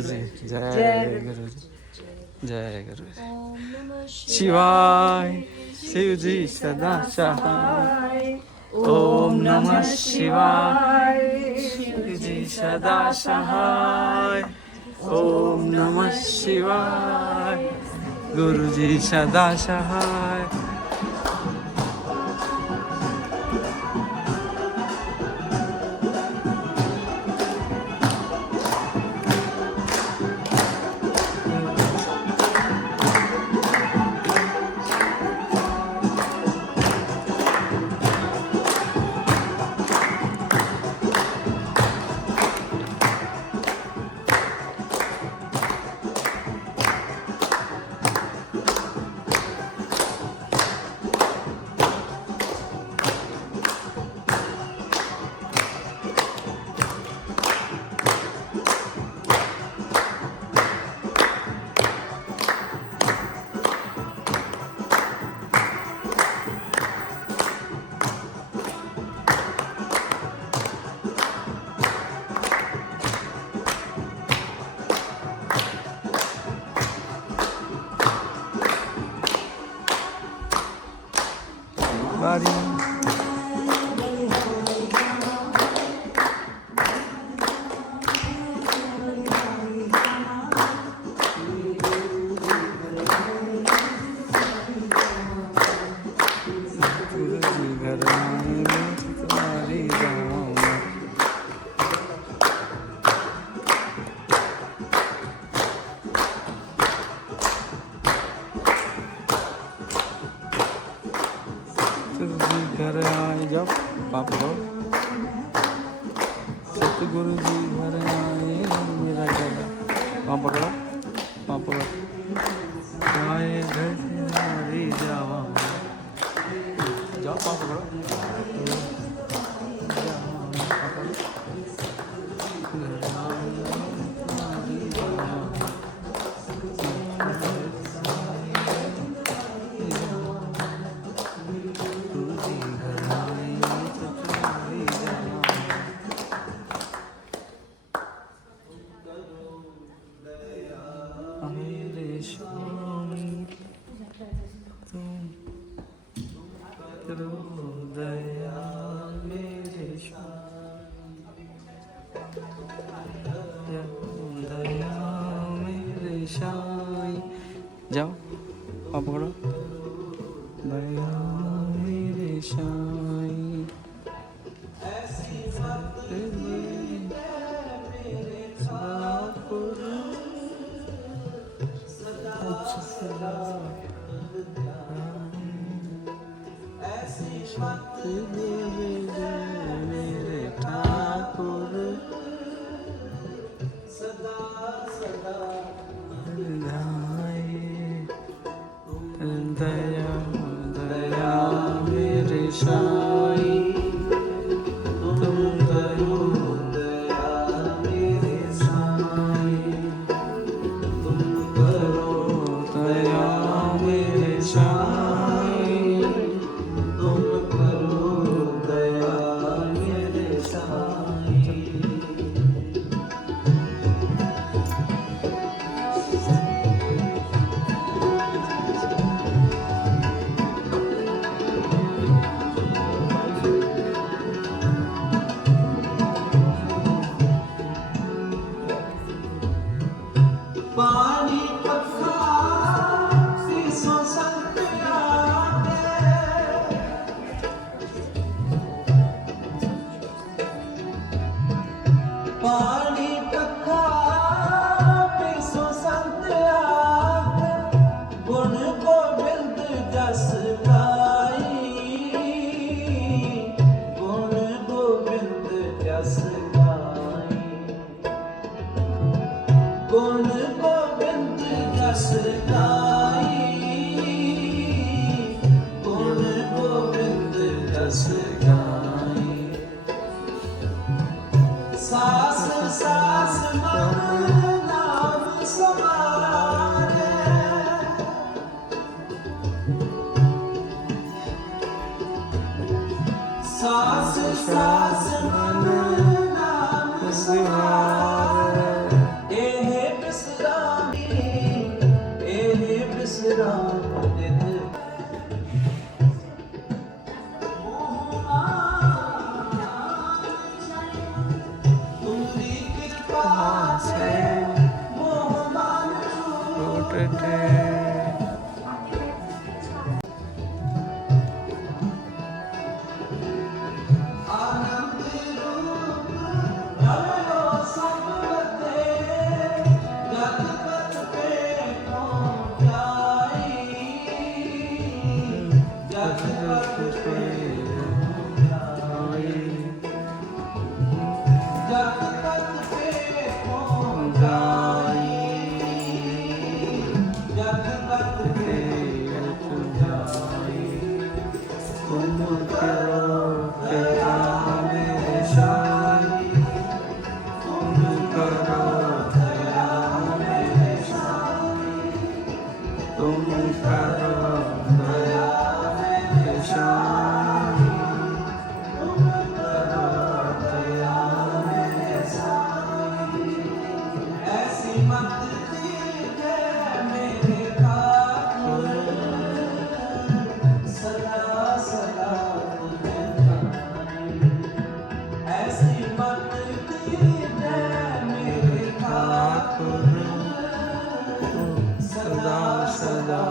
जय गुरु जी, जय गुरु जी। शिवाय शिव जी सदा सहाय। ओम नमः शिवाय शिव जी सदा सहाय। ओम नमः शिवाय गुरु जी सदा सहाय। बारी घर आए जब पाप हो सतगुरु जी घर आए मेरा गला वहाँ पकड़ो वहाँ पकड़ो आए घर से जाओ जाओ वहाँ पकड़ो मेरे स्वामी तुम करो दया मेरे स्वामी दया मेरे साईं जाओ आप पकड़ो दया मेरे साईं मेरे ठाकुर सदा सदा दया दया मेरे साईं तुम दयो दया मेरे साईं तुम करो दया मेरे साईं तुम करो दया मेरे साईं। पानी पक्का शीशों संग पानी पक्का शीशों संग गुण गोविंद जस गाई गुण गोविंद जस गाई गुण गोविंद जस गाई गुण गोविंद जस गाई सास सास मन नाम समारे सास सास मन नाम समारे सदा सदा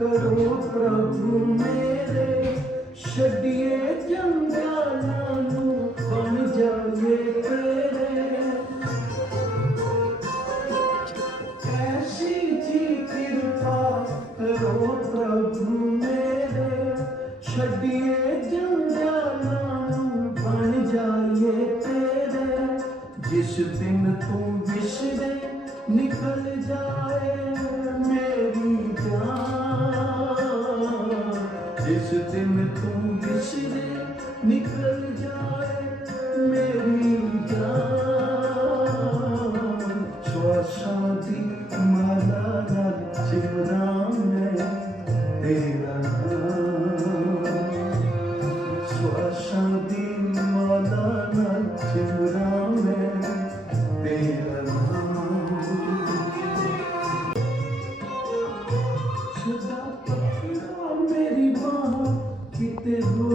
करो प्रभु मेरे छड़िए जंगलां नूं बन जाए तेरे ऐसी जी कृपा करो प्रभु मेरे छड़िए जंगलां नूं बन जाए तेरे जिस दिन तू विछड़े निकल जाए मेरी जान जिस दिन तू विछड़े निकल जाए मेरी जान श्वासां दी माला नाल सिमरां मैं तेरा नाम श्वासां दी माला नाल सिमरां मैं तेरा मेरी बाह किते भूल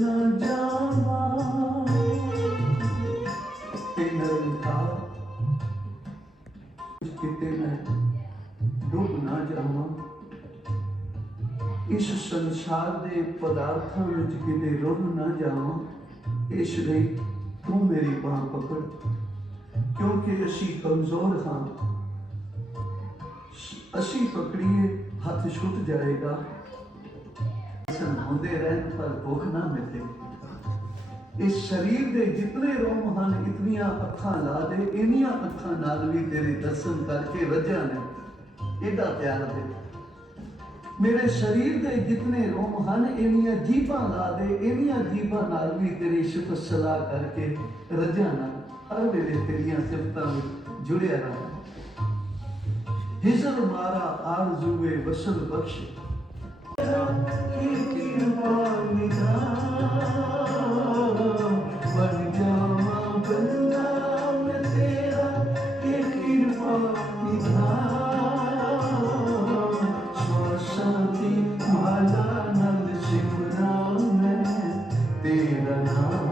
न जावा तेरा किते मैं डूब न जावा इस संसार दे पदार्थों विच किते रुल न जावा इसलिए तू मेरी बाह पकड़ क्योंकि असी कमजोर हाँ असी पकड़िए हाथ छुट जाएगा होंदे रहन पर भुख ना मिटे इस शरीर दे जितने रोम हन इतनियां अखां ला दे इनियां अखां नाल भी तेरे दर्शन करके रजा ने एडा प्यार दे मेरे शरीर दे जितने रोम हन इनियां जीभां ला दे इनियां जीभां नाल भी तेरी सिफत सलाह करके रजा ना हर वेले तेरियां सिफतां विच जुड़िया रहा हिजर मारा आरज़ुए वसल बख्श बन जावा बंदा मैं तेरा के कृपा निधान श्वासां दी माला नाल सिमरां मैं तेरा नाम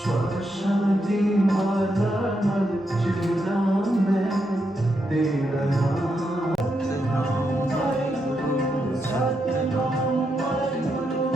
श्वासां दी माला नाल सिमरां मैं तेरा नाम सतनाम वाहिगुरू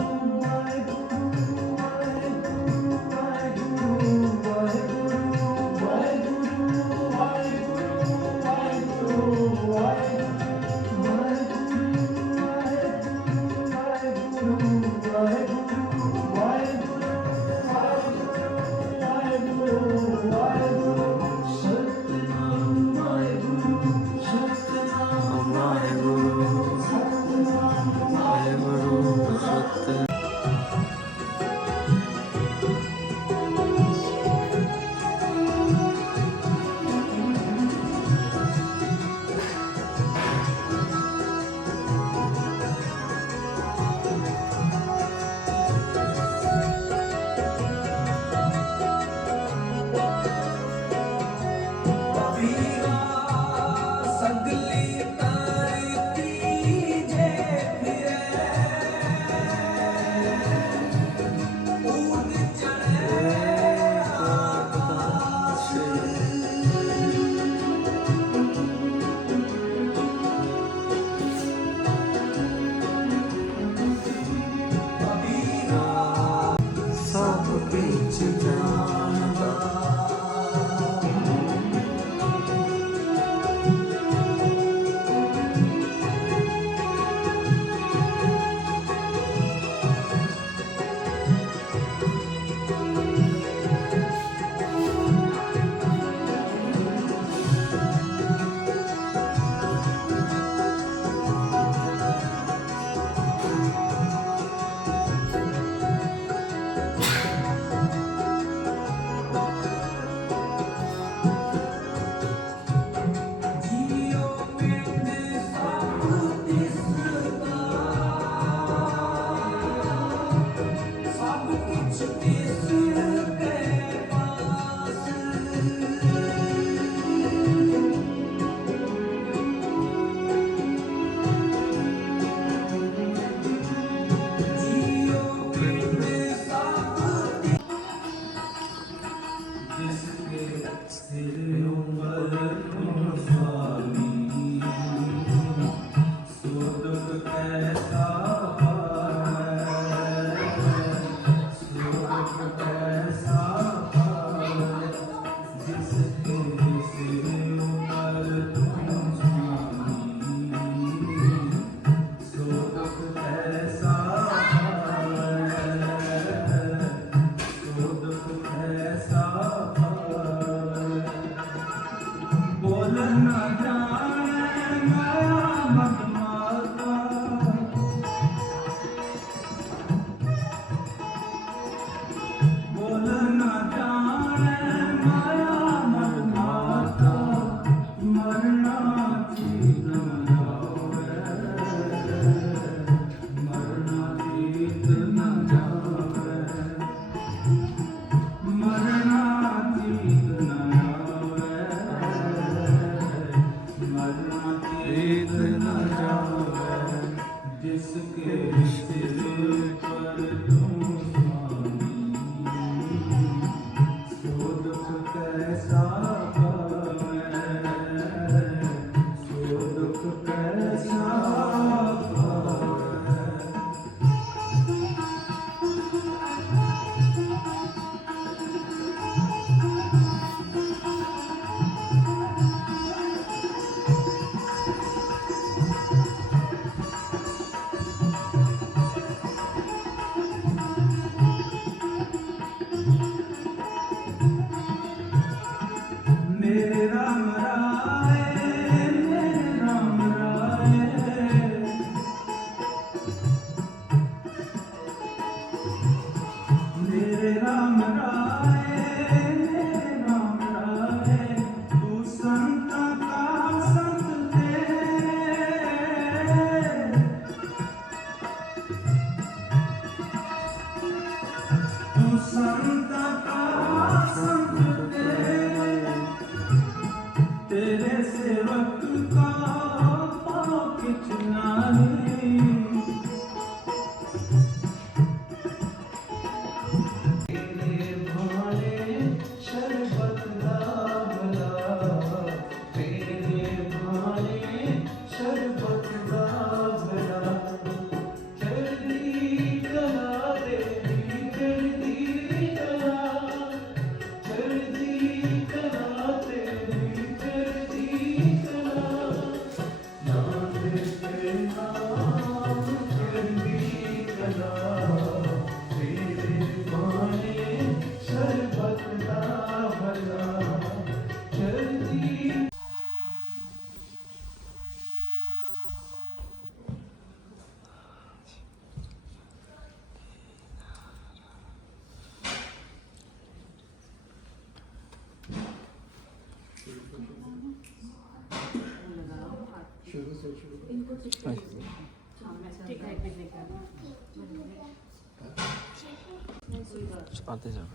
आते जाओ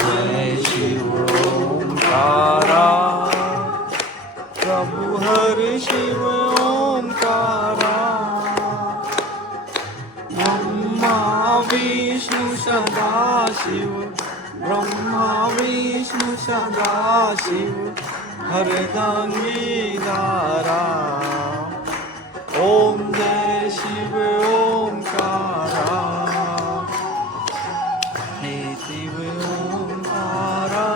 जय शिव ओंकारा प्रभु हरि शिव ओंकारा ब्रह्मा विष्णु सदा शिव ब्रह्मा विष्णु सदा शिव हरदांगीदारा ओम जय शिव ओंकारा हे शिव ओंकारा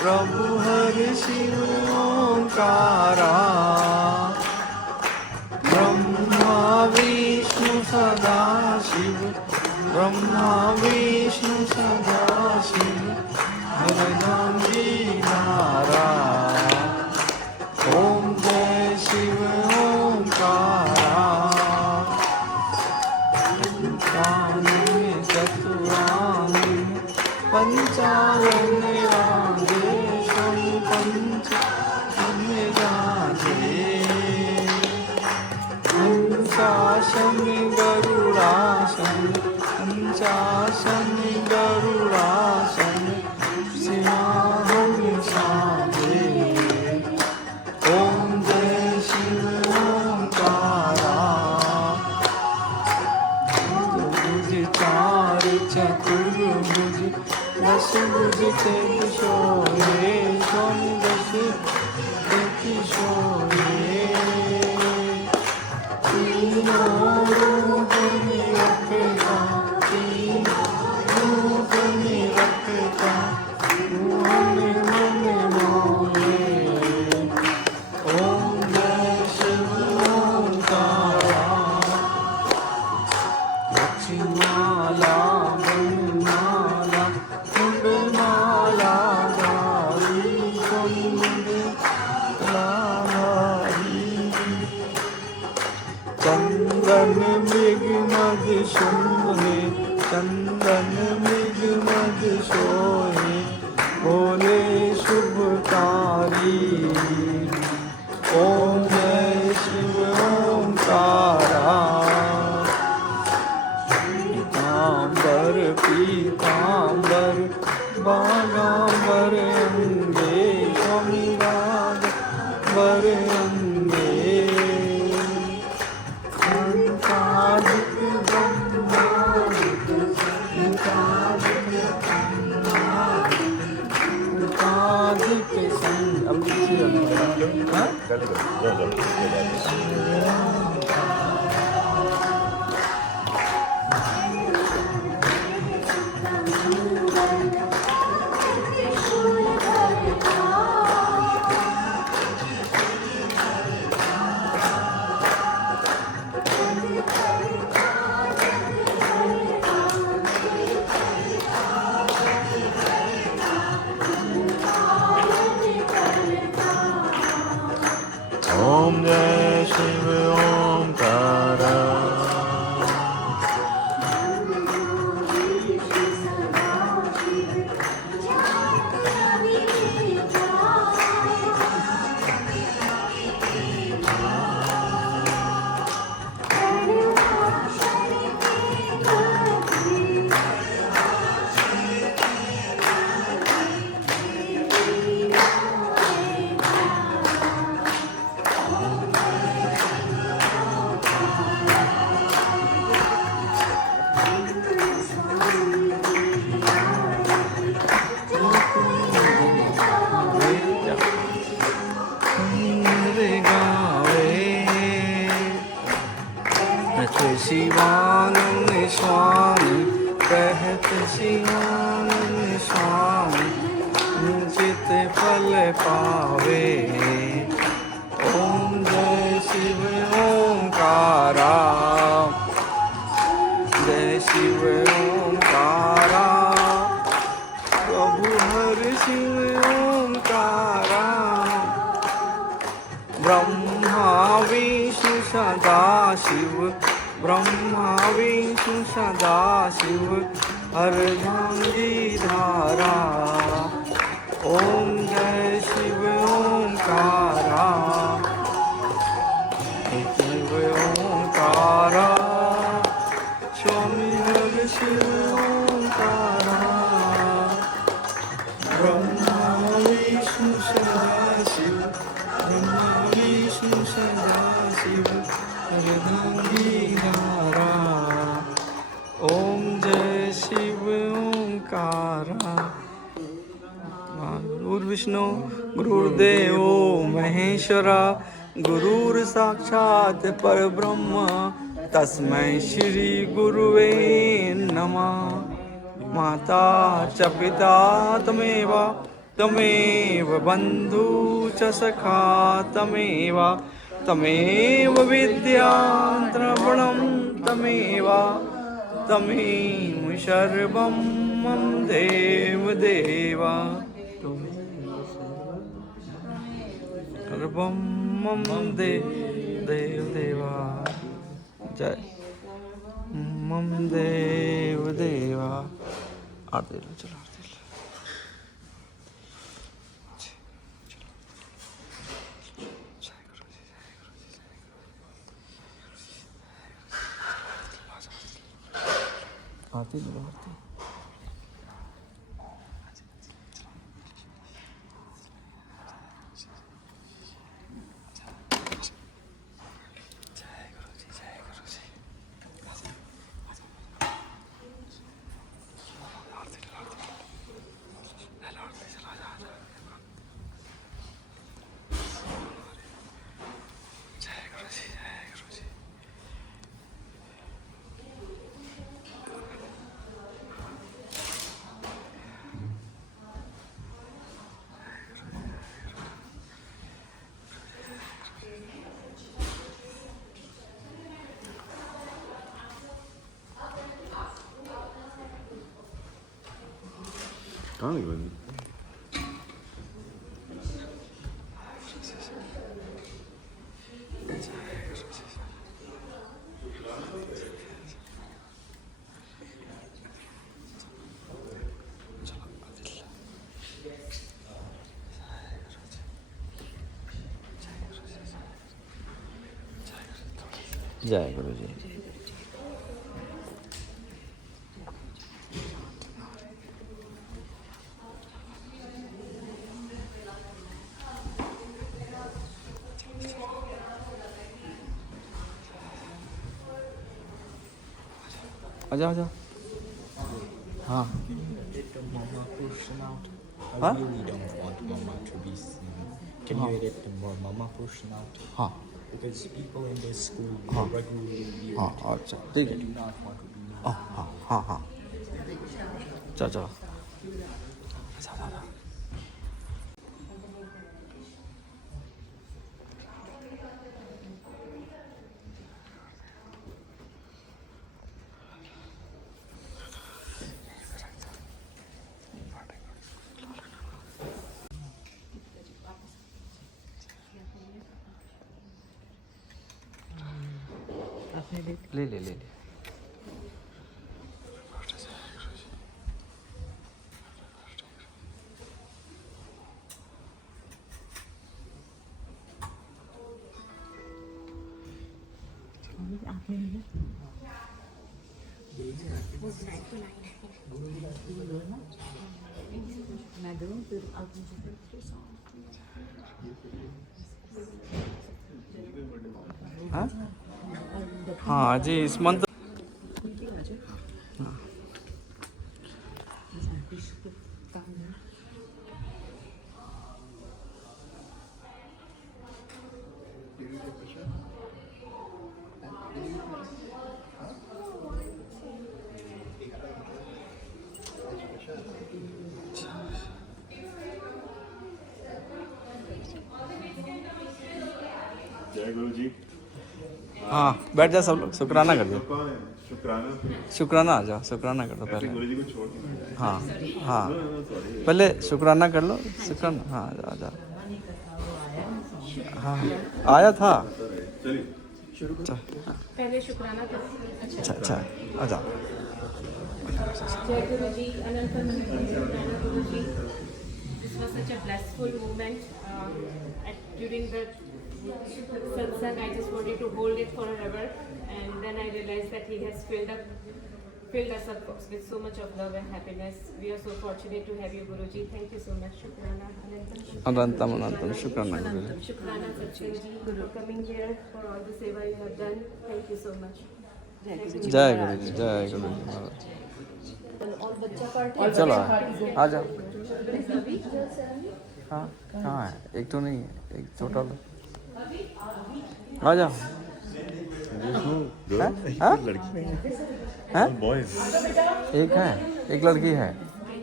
प्रभु हरि शिव ओंकारा ब्रह्मा विष्णु सदा शिव ब्रह्मा विष्णु सदा शिव हरदांगीदारा ओम जय शिव ओंकारा चतुरांगी पंचावन राजे पंच राजे पंचाशन गरुड़ासन पंचाशन गरुड़ासन सिंहासन साजे ओम जय शिव ओंकारा भुज चार चतुर्भुज दश भुज चतुर्शोरे सोम दश चतुर्शोरे तीनों रूप निरखता तीनों रूप निरखता मन मन मोहे ओम जय शिव ओंकारा लक्ष्मीमाला बनमाला कुंडमाला गारी कुंडलाधारी चंदन मृग मद शोहे चंदन मृग मद सोहे बोले शुभकारी ओम जय शिव ओंकारा पीतांबर पीतांबर बागांबर अंगे स्वामी बागांबर अंगे संतादिक ब्रह्मादिक संतादिक संग अब हाँ ओम जय शिव ओंकारा शिवानंद स्वामी कहत शिवानंद स्वामी चित फल पावे ओम जय शिव ओंकारा जय शिव ओंकारा प्रभु हरि शिव ओंकारा ब्रह्मा विष्णु सदा शिव ब्रह्मा विष्णु सदा शिव अर्धांगी धारा। ओम जय शिव ओंकारा, शिव ओंकारा, स्वामी हर शिव ओंकारा। ब्रह्मा विष्णु सदा शिव, ब्रह्मा विष्णु सदा शिव अर्धांगी धारा। ओम जय शिव ओंकारा। गुरुर्विष्णु गुरुर्देवो महेश्वरा, गुरुर् साक्षात् परब्रह्म तस्मै श्री गुरुवे नमः। माता च पिता तमेव, तमेव बन्धु च सखा तमेव, तमेव विद्या द्रविणं तमेव, तमेव सर्वं मम देव देवा। सर्वं मम देव देवा। जय मम देव देवा। आरती लो, चलो आरती लो। जय गुरु जी, जय गुरु जी, जय गुरु। आरती लो, आरती। कहाँ गई बंदी? जय गुरु जी। आजा आजा। हाँ Edit the mama portion out. I Huh? really don't want mama to be seen. Can you edit the more mama portion out? हाँ Because people in this school Huh? are regularly weird. हाँ अच्छा ठीक They है। do not want to be known. हाँ हाँ हाँ हाँ चलो चलो। जा, जा, जा। ले ले ले ले। हाँ हाँ जी इस मंथ जय गुरु जी। हाँ बैठ जा सब लोग, शुक्राना कर दो। कौन है? शुक्राना। शुक्राना आ जाओ, शुक्राना कर दो ऐसे पहले। गुरु जी को छोड़ के हाँ हाँ सॉरी। पहले शुक्राना कर लो, शुक्राना। हाँ आ जाओ। हाँ आया था। चलिए पहले शुक्राना करो। अच्छा अच्छा आ जाओ जय गुरु जी, अनंत शुक्राना गुरु जी। This was such a blissful moment. During the satsang, I just wanted to hold it forever, and then I realized that he has filled us up with so much of love and happiness. We are so fortunate to have you, Guruji. Thank you so much. Shukrana. अनंतम अनंतम शुक्राना गुरुजी Shukrana Satsang Ji for coming here, for all the seva you have done. Thank you so much. जय गुरुजी महाराज चलो आ जाओ हाँ कहाँ है एक तो नहीं है एक छोटा लो आ जाओ हाँ? हाँ? लड़की नहीं है हैं? बॉयज एक है एक लड़की है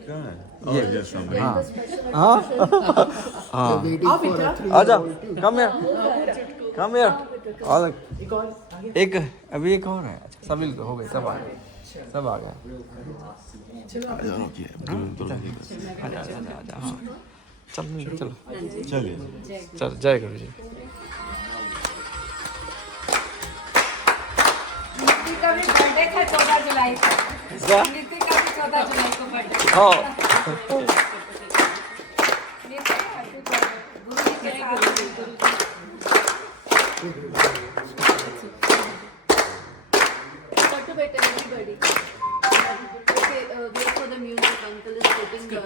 कहाँ है ये यस हाँ हाँ हाँ आ जाओ कम हियर और एक अभी एक और है अच्छा, सभी तो हो गए सब आ गए सब आ गए आजा हाँ चलो चलो चलिए चल जय गुरु जी नीति का भी बर्थडे था 14 जुलाई को। क्या? नीति का भी 14 जुलाई को बर्थडे। हाँ नीति हैप्पी बर्थडे। गुरु जी के साथ गुरु जी। to wait everybody. Okay, wait for the music. Uncle is putting the.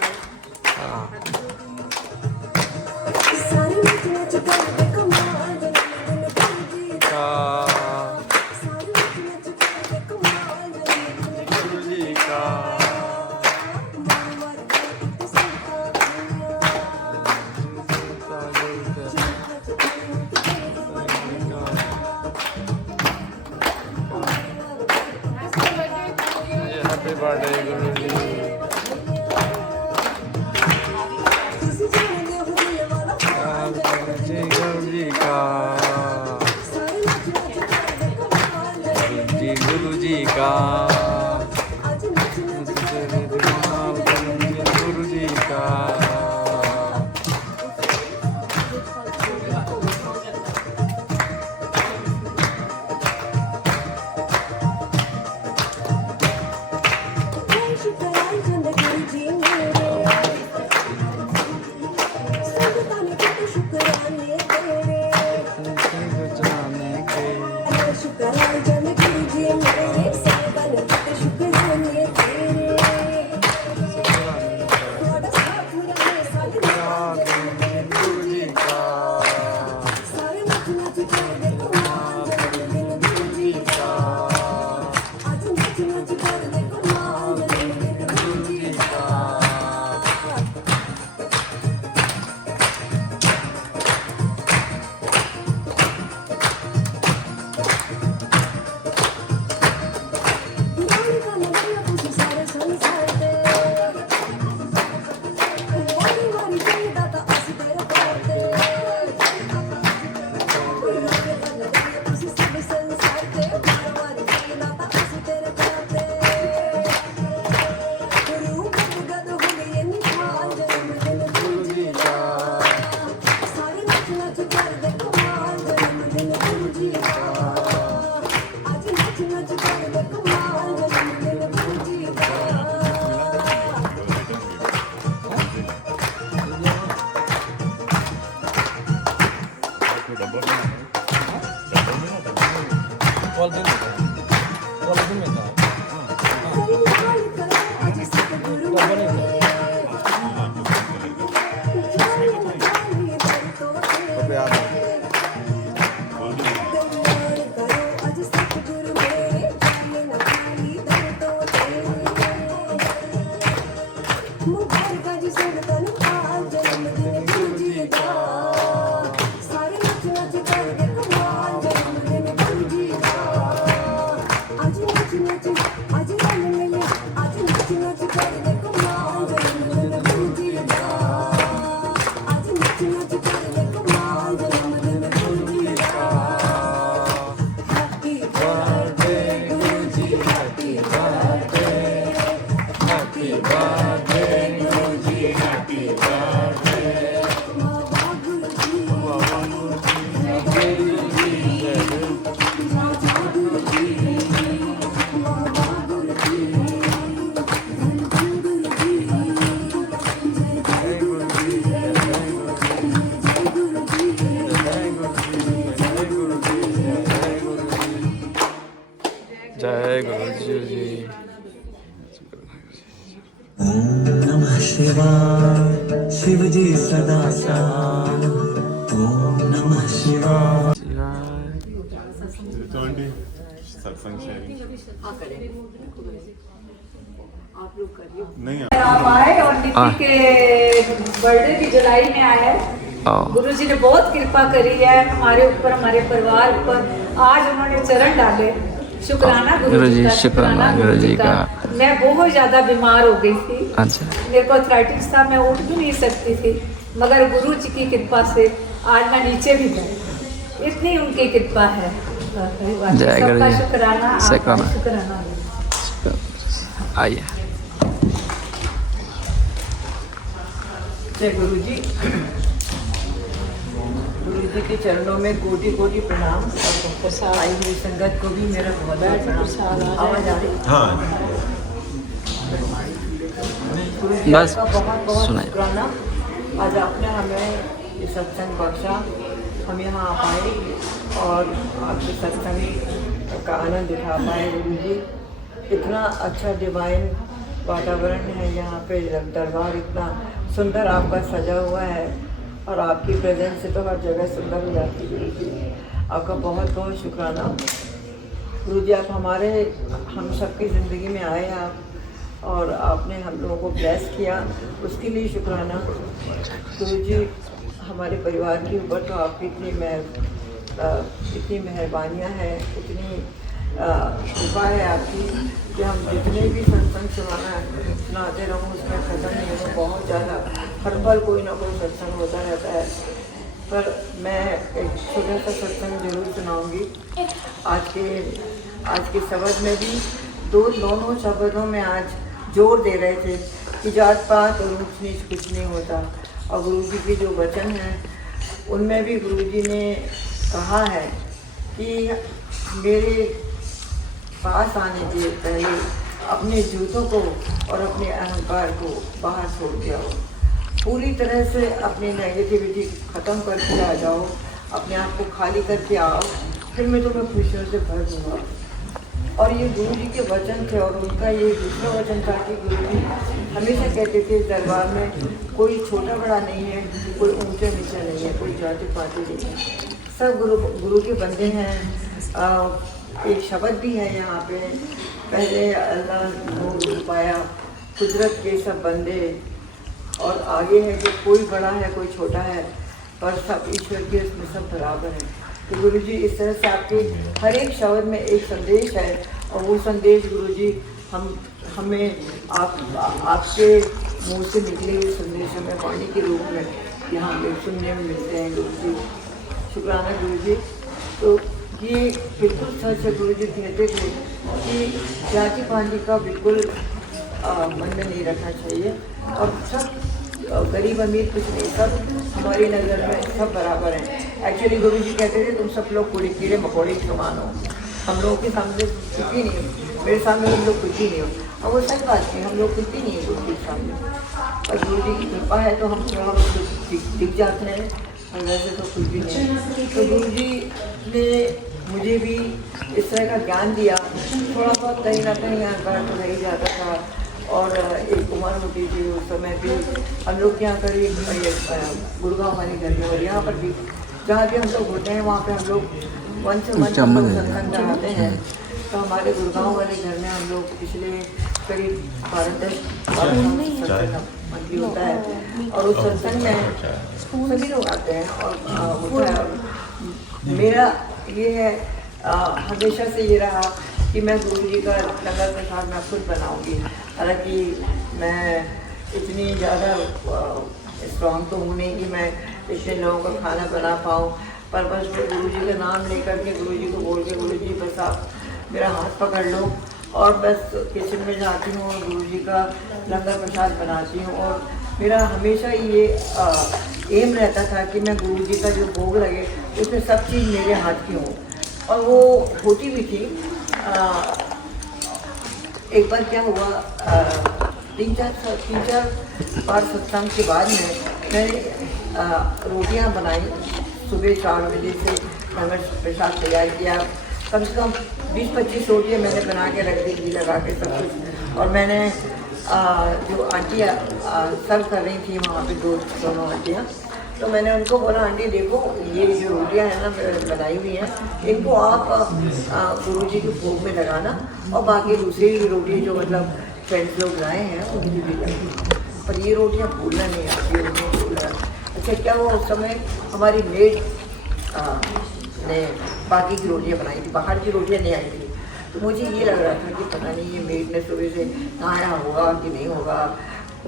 Happy birthday, Guruji. गुरुजी का गुरुजी का गुरुजी का आज शिवाय शिव जी सदा सहाय ओम नमः शिवाय सत्संग शेयरिंग हाँ करें आप लोग करिए नहीं आप आए और निधि के बर्थडे भी जुलाई में आया है। गुरु जी ने बहुत कृपा करी है हमारे ऊपर, हमारे परिवार ऊपर। आज उन्होंने चरण डाले। शुक्राना गुरु जी का, शुक्राना गुरु जी का। मैं बहुत ज्यादा बीमार हो गई थी। अच्छा मेरे को अर्थराइटिस था, मैं उठ भी नहीं सकती थी, मगर गुरु जी की कृपा से आज मैं नीचे भी गई। इतनी उनकी कृपा है। जय गुरु सबका जी। शुक्राना, आपका शुक्राना। शुक्राना। आइए। जय गुरु जी। गुरु जी के चरणों में कोटि कोटि प्रणाम और आई हुई संगत को भी मेरा बहुत बहुत प्रणाम। आवाज आ रही? गुरु जी बस आपका बहुत बहुत सुनाइए। शुक्राना। आज आपने हमें ये सत्संग बख्शा, हम यहाँ आ पाए और आपके सत्संग का आनंद उठा पाए। गुरु जी इतना अच्छा डिवाइन वातावरण है यहाँ पे, दरबार इतना सुंदर आपका सजा हुआ है और आपकी प्रेजेंस से तो हर जगह सुंदर हो जाती है। गुरु जी आपका बहुत बहुत शुक्राना। गुरु जी आप हम सबकी ज़िंदगी में आए आप और आपने हम लोगों को ब्लेस किया, उसके लिए शुक्राना। गुरु जी हमारे परिवार के ऊपर तो आपकी इतनी मेहरबानियाँ हैं, इतनी कृपा है आपकी कि हम जितने भी सत्संग सुनाते रहूँ उसमें ख़त्म नहीं हो। बहुत ज़्यादा हर पल कोई ना कोई सत्संग होता रहता है। पर मैं एक छोटा सा सत्संग जरूर सुनाऊंगी। आज के शब्द में भी दोनों शब्दों में आज जोर दे रहे थे कि जात पात और ऊंच नीच कुछ नहीं होता। और गुरु जी के जो वचन हैं उनमें भी गुरु जी ने कहा है कि मेरे पास आने के पहले अपने जूतों को और अपने अहंकार को बाहर छोड़ दिया हो, पूरी तरह से अपनी नेगेटिविटी ख़त्म करके आ जाओ, अपने आप को खाली करके आओ, फिर मैं तुम्हें खुशियों से भर दूँगा। और ये गुरु जी के वचन थे। और उनका ये दूसरा वचन था कि गुरु जी हमेशा कहते थे इस दरबार में कोई छोटा बड़ा नहीं है, कोई ऊंचे नीचे नहीं है, कोई जाति पाति नहीं है, सब गुरु के बंदे हैं। एक शब्द भी है यहाँ पे, पहले अल्लाह नूर पाया कुदरत के सब बंदे, और आगे है कि कोई बड़ा है कोई छोटा है, पर सब ईश्वर के इसमें सब बराबर हैं। तो गुरु जी इस तरह से आपके हर एक शब्द में एक संदेश है और वो संदेश गुरु जी हमें आपके मुँह से निकले हुए संदेश हमें वाणी के रूप में यहाँ पे सुनने में मिलते हैं। गुरु जी शुक्राना गुरु जी। तो ये बिल्कुल सच है। गुरु जी कहते थे कि जाति पाति का बिल्कुल मन में नहीं रखना चाहिए और सब गरीब अमीर कुछ नहीं, सब हमारी नज़र में सब बराबर हैं। एक्चुअली गुरु जी कहते थे तुम सब लोग कीड़े मकोड़े के समान हो, हम लोगों के सामने कुछ भी नहीं हो, मेरे सामने हम लोग कुछ भी नहीं हो। और वो सच बात है, हम लोग कुछ भी नहीं है गुरु जी के सामने। और गुरु जी की कृपा है तो हम थोड़ा दिख जाते हैं, और वैसे तो कुछ भी नहीं। तो गुरु जी ने मुझे भी इस तरह का ज्ञान दिया। थोड़ा बहुत कहीं ना कहीं अहंकार तो रह जाता था। और एक उम्र होती थी उस समय भी हम लोग यहाँ करीब गुड़गांव हमारे घर में, और यहाँ पर भी जहाँ भी हम लोग होते हैं वहाँ पे हम लोग वन से वन सत्संग कराते हैं। तो हमारे गुड़गांव वाले घर में हम लोग पिछले करीब 12-10 मंथली होता है, और उस सत्संग में सभी लोग आते हैं और होता है। मेरा ये है हमेशा से ये रहा कि मैं गुरु जी का लंगर प्रसाद मैं खुद बनाऊंगी। हालांकि मैं इतनी ज़्यादा स्ट्रॉन्ग तो हूँ नहीं कि मैं इतने लोगों का खाना बना पाऊँ, पर बस गुरु जी का नाम लेकर के गुरु जी को बोल के गुरु जी बस आप मेरा हाथ पकड़ लो और बस किचन में जाती हूँ और गुरु जी का लंगर प्रसाद बनाती हूँ। और मेरा हमेशा ये एम रहता था कि मैं गुरु जी का जो भोग लगे उसमें सब चीज़ मेरे हाथ की हो, और वो होती भी थी। एक बार क्या हुआ, 3-4 बार सत्संग के बाद में मैंने रोटियां बनाई। सुबह 4 बजे से लंगर प्रसाद तैयार किया, कम से कम 20-25 रोटियां मैंने बना के रख दी, घी लगा के सब कुछ। और मैंने जो आंटी सर्व कर रही थी वहाँ पे दोनों आंटियाँ, तो मैंने उनको बोला आंटी देखो ये जो रोटियाँ हैं ना बनाई हुई हैं, इनको आप गुरुजी के भोग में लगाना और बाकी दूसरी रोटी जो मतलब फ्रेंड्स लोग लाए हैं उनकी भी लगाना, पर ये रोटियाँ भूलना नहीं आती है, उन्हें भूलना। अच्छा क्या हुआ उस समय हमारी मेड ने बाकी की रोटियाँ बनाई थी, बाहर की रोटियाँ नहीं आई थी, तो मुझे ये लग रहा था कि पता नहीं ये मेड ने सुबह से नहाया होगा कि नहीं होगा,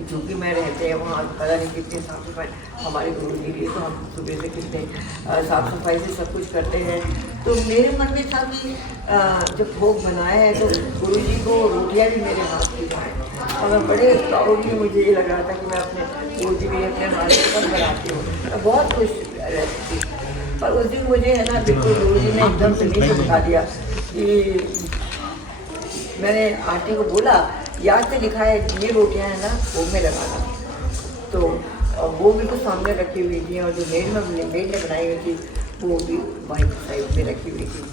झुग्गी में रहते हैं वहाँ पता नहीं कितनी साफ़ सफाई हमारे गुरु जी की, तो हम सुबह से कितने साफ़ सफाई से सब कुछ करते हैं। तो मेरे मन में था कि जब भोग बनाया है तो गुरु जी को रोटियाँ भी मेरे हाथ की खाएँ, और मैं बड़े प्राउडली मुझे ये लग रहा था कि मैं अपने गुरु जी भी अपने हाथ से कम बनाती हूँ, मैं बहुत खुश रहती थी। पर उस दिन मुझे है ना बिल्कुल गुरु जी ने एकदम ज़मीन से बता दिया कि मैंने आंटी को बोला याद से लिखा है ये रोटियां है ना भोग में लगाना, तो वो बिल्कुल सामने रखी हुई थी, और जो मेड ने बनाई हुई थी वो भी वाइट साइड में रखी हुई थी।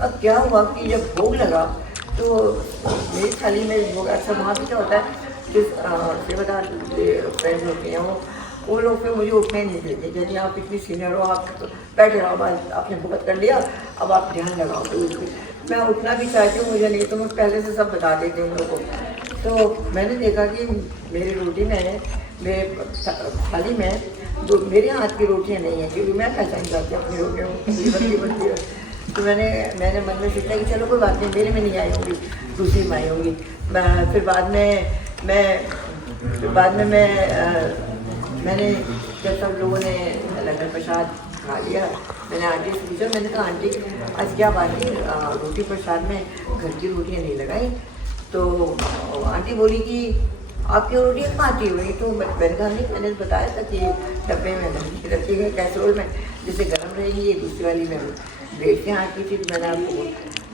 अब क्या हुआ कि जब भोग लगा तो मेरी थाली में भोग, अच्छा वहाँ पर क्या होता है जिस सेवादार फ्रेंड्स होते हैं वो लोग फिर मुझे उठने नहीं देते, यदि आप इतनी सीनियर हो आप बैठे रहो, आपने भुगत कर लिया अब आप ध्यान लगाओ, तो मैं उठना भी चाहती हूँ, मुझे नहीं तो मैं पहले से सब बता देती हूँ उन लोगों को। तो मैंने देखा कि मेरी रोटी में मेरे थाली में जो मेरे हाथ की रोटियाँ नहीं हैं, क्योंकि मैं पहचान जाती हूँ अपनी रोटियों बनती है, तो मैंने मन में सोचा कि चलो कोई बात नहीं, मेरे में नहीं आई होंगी दूसरी में आई होंगी। फिर बाद में मैंने जब सब लोगों ने लंगर प्रसाद खा लिया, मैंने आंटी से पूछा, मैंने कहा आंटी आज क्या बात है रोटी प्रसाद में घर की रोटियाँ नहीं लगाई, तो आंटी बोली कि आपकी रोटियाँ कहाँ आती हुई, तो मैंने कहा नहीं मैंने बताया था कि डब्बे में रखी हुई कैसरोल में जैसे गर्म रहेगी, ये दूसरी वाली में बेच के हाथ की थी, तो मैंने आपको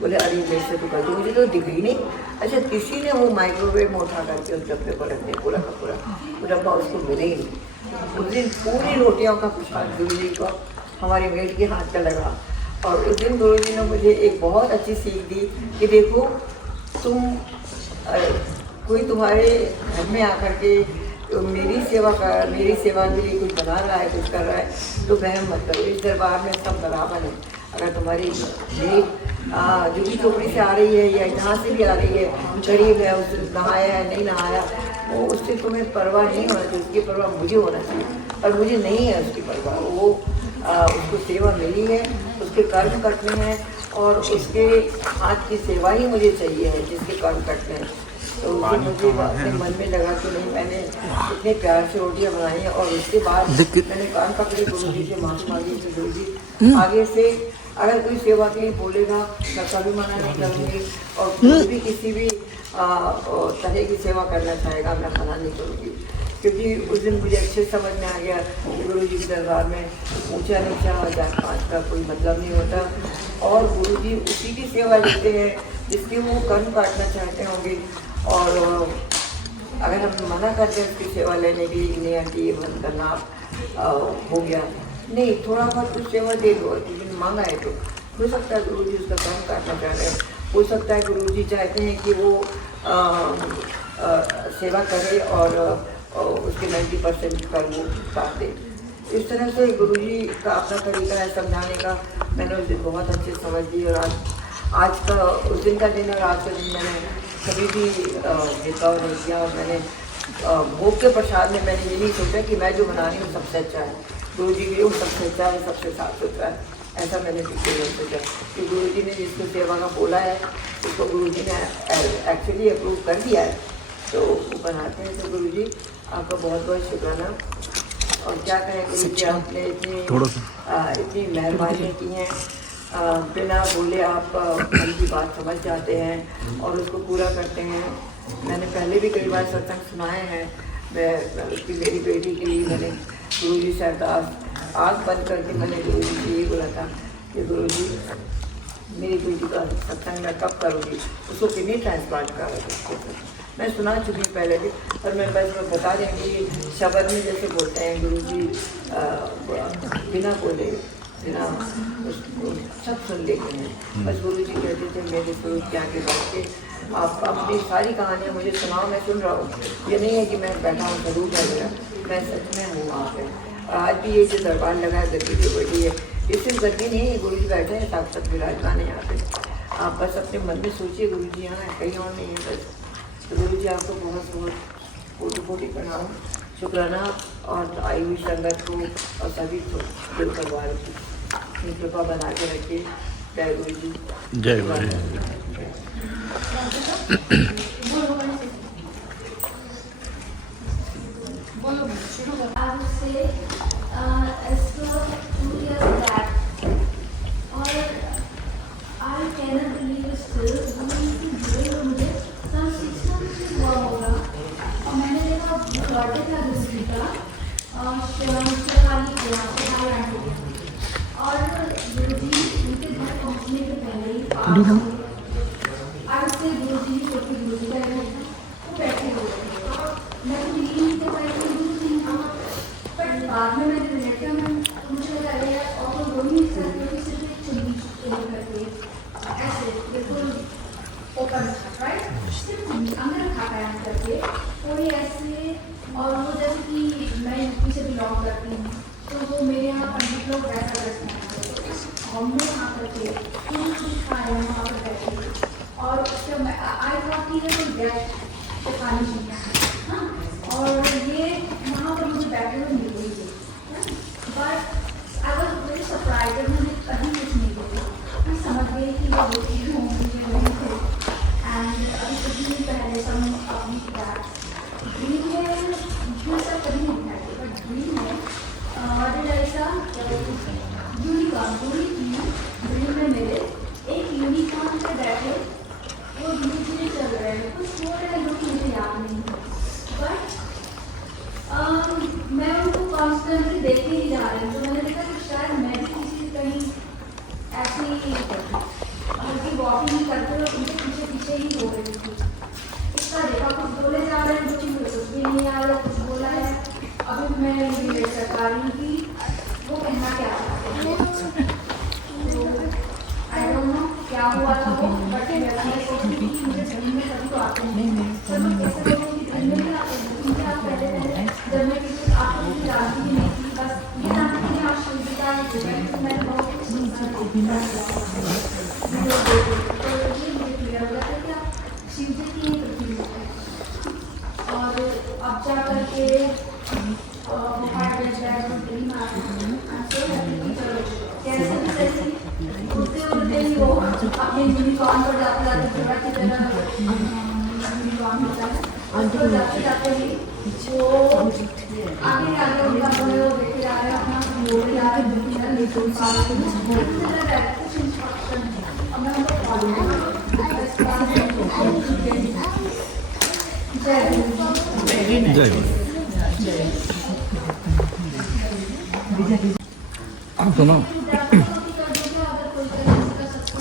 बोले अरे मेरे से तो कर दो, मुझे तो दिख ही नहीं। अच्छा किसी ने वो माइक्रोवेव में उठा करके उस डब्बे को रख दिया, पूरा का पूरा वो डब्बा उसको मिले ही नहीं। उस दिन पूरी रोटियों का प्रसाद गुरु जी को हमारी मेड के हाथ का लगा, और उस दिन गुरु जी ने मुझे एक बहुत अच्छी सीख दी कि देखो तुम कोई तुम्हारे घर में आकर के मेरी सेवा के लिए कुछ बना रहा है, कुछ कर रहा है, तो वह मत करो, इस दरबार में सब बराबर है। अगर तुम्हारी मेड जो भी चोपड़ी से आ रही है या जहाँ से भी आ रही है, गरीब है, उसने नहाया है नहीं नहाया, वो उससे तुम्हें परवाह नहीं होना चाहिए, उसकी परवाह मुझे होना चाहिए, और मुझे नहीं है उसकी परवाह। वो उसको सेवा मिली है, उसके कर्म कटने हैं, और उसके हाथ की सेवा ही मुझे चाहिए है जिसके कर्म कटने हैं। तो मुझे अपने मन में लगा कि नहीं मैंने इतने प्यार से रोटियाँ बनाई हैं, और उसके बाद मैंने कान पकड़े गुरु जी से माफ़ी मांगी कि गुरु जी आगे से अगर कोई सेवा के लिए बोलेगा मैं कभी मना नहीं करूँगी, और कोई भी किसी भी तरह की सेवा करना चाहेगा मैं मना नहीं करूँगी, क्योंकि उस दिन मुझे अच्छे समझ में आ गया कि गुरु जी के दरबार में ऊंचा नीचा जात पात का कोई मतलब नहीं होता, और गुरु जी उसी की सेवा लेते हैं जिसकी वो कर्म काटना चाहते होंगे। और अगर हम मना करते हैं उसकी सेवा लेने की, नहीं आंटी ये बंद करना हो गया, नहीं थोड़ा बहुत कुछ सेवा दे दो, किसी ने मांगा है तो हो सकता है गुरु जी उसका कर्म काटना चाह रहे हैं, हो सकता है गुरु जी चाहते हैं कि वो सेवा करे और उसके 90% कर वो काट दे। इस तरह से गुरुजी का अपना तरीका है समझाने का, मैंने उस दिन बहुत अच्छे समझ ली, और आज का उस दिन का दिन और आज का दिन मैंने कभी भी भेदभाव नहीं किया, और मैंने भोग के प्रसाद में मैंने ये नहीं सोचा कि मैं जो बना रही हूँ सबसे अच्छा है, गुरु जी के लिए वो सबसे अच्छा है, सबसे साफ सुथरा है, ऐसा मैंने बिल्कुल नहीं सोचा। कि गुरु जी ने जिसको सेवा का बोला है उसको गुरु जी ने एक्चुअली अप्रूव कर दिया है, तो वो बनाते हैं। तो गुरु जी आपका बहुत बहुत शुक्राना, और क्या कहें गुरु जी आपने इतनी मेहरबानी की हैं, बिना बोले आप मन की बात समझ जाते हैं और उसको पूरा करते हैं। मैंने पहले भी कई बार सत्संग सुनाए हैं, मैं उसकी मेरी बेटी के लिए मैंने गुरु जी से अरदास आँख बंद करके मैंने गुरु जी से ये बोला था कि गुरु जी मेरी बेटी का सत्संग मैं कब करूँगी, उसको किडनी ट्रांसप्लांट करा। मैं सुना चुकी पहले भी, और मैं बस बता दें कि शब्द में जैसे बोलते हैं गुरु जी बिना बोले बिना सब सुन लेते हैं। बस गुरु जी कहते थे मेरे स्वरूप के आगे बैठ के आप अपनी सारी कहानियाँ मुझे सुनाओ, मैं सुन रहा हूँ। ये नहीं है कि मैं बैठा हूँ जरूर है मेरा, मैं सच में हूँ वहाँ पे। और आज भी ये जो दरबार लगा है गद्दी जो बड़ी है, ये सिर्फ गद्दी नहीं है, गुरु जी बैठे हैं साक्षात विराजमान है यहाँ पे। आप बस अपने मन में सोचिए गुरु जी यहाँ है, कहीं और नहीं है बस। तो गुरु जी आपको बहुत बहुत कोटि प्रणाम, शुक्राना और आई हुई संगत को और सभी गुरु परिवार की कृपा बना के रखिए। जय गुरु जी। जय गुरु जी। I would say as for 2 years back, or I cannot believe it still, मुझे सब 6 months से हुआ होगा और मैंने देखा बर्थडे था दूसरी का शिवानी यहाँ पे हाईलैंड और गुरुजी उनके घर पहुँचने के पहले ही आज से गुरुजी छोटी गुरुजी का घर था, वो बैठे हुए थे। मैं तो नहीं कर पाई थी गुरुजी हाँ, बट बाद में मैंने रिलेट किया, मुझे लगा यार और तो दोनों ही सिर्फ एक चुन्नी करके ऐसे बिल्कुल ओपन राइट, सिर्फ अंदर खाता है करके कोई ऐसे। और वो जैसे कि मैं यूपी से बिलोंग करती हूँ तो वो मेरे यहाँ पंडित लोग वैसा रचना है और मैं यहाँ करके कुछ खाए वहाँ पर बैठे और उसके मैं आई थॉट कि ये कोई गैस तो पानी चाहिए हाँ, और ये वहाँ पर मुझे बैठे हुए मिल गई थी but I was very surprise. मैंने कहीं कुछ नहीं बोला, मैं समझ गई कि ये होती हूँ मुझे नहीं थे। एंड अभी कुछ दिन पहले सब अपनी ड्रीम में सब कभी नहीं बैठे बट ड्रीम में ऐसा यूनिकॉर्न ड्रीम में मेरे एक यूनिकॉर्न पे बैठे वो धीरे धीरे चल रहे हैं, कुछ हो रहा है जो कि मुझे याद नहीं है बट मैं उनको कॉन्स्टेंटली देखते ही जा रही हूँ। तो मैंने देखा कि शायद मैं भी किसी कहीं ऐसी हल्की वॉकिंग करते हुए उनके पीछे पीछे ही हो रही थी। इसका देखा कुछ बोले जा रहे हैं, कुछ भी नहीं आ रहा, कुछ बोला है। अभी मैं ये सरकार रही हूँ कि वो कहना क्या चाहते हैं, आई डोंट नो क्या हुआ था वो, बट मैं सोचती थी कि मुझे ड्रीम में कभी तो आते हैं सब लोग कैसे लोगों की ड्रीम में भी आते हैं। क्योंकि आप पहले जब मैं किसी आपको भी जानती ही नहीं थी, बस ये जानती थी आप शिवजी का मैंने बहुत तो ये मुझे क्लियर हो जाता है कि आप शिवजी की ही प्रतिमा है। और अब जा करके कैसे भी कैसे उड़ते उड़ते ही वो अपने यूनिकॉर्न पर जाते जाते पूरा की तरह यूनिकॉर्न होता है उसको जाते जाते ही वो आगे आगे उनका अपने वो देखे जा रहे हैं अपना बोल जा रहे हैं कुछ इंस्ट्रक्शन और मैं उनको फॉलो जय सुनो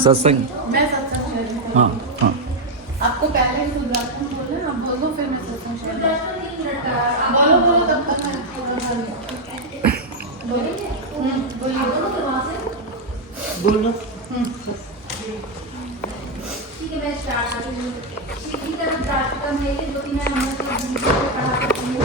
सत्संग मैं सत्संग शेयर करूँ। हाँ हाँ आपको पहले ही सुधारना बोले ना, बोलो फिर मैं सत्संग शेयर बोलो बोलो तब तक मैं बोलिए बोलो। ठीक है मैं स्टार्ट करती हूँ। सीधी तरफ प्रार्थना है कि जो कि मैं हमेशा वीडियो को पढ़ा करती हूँ।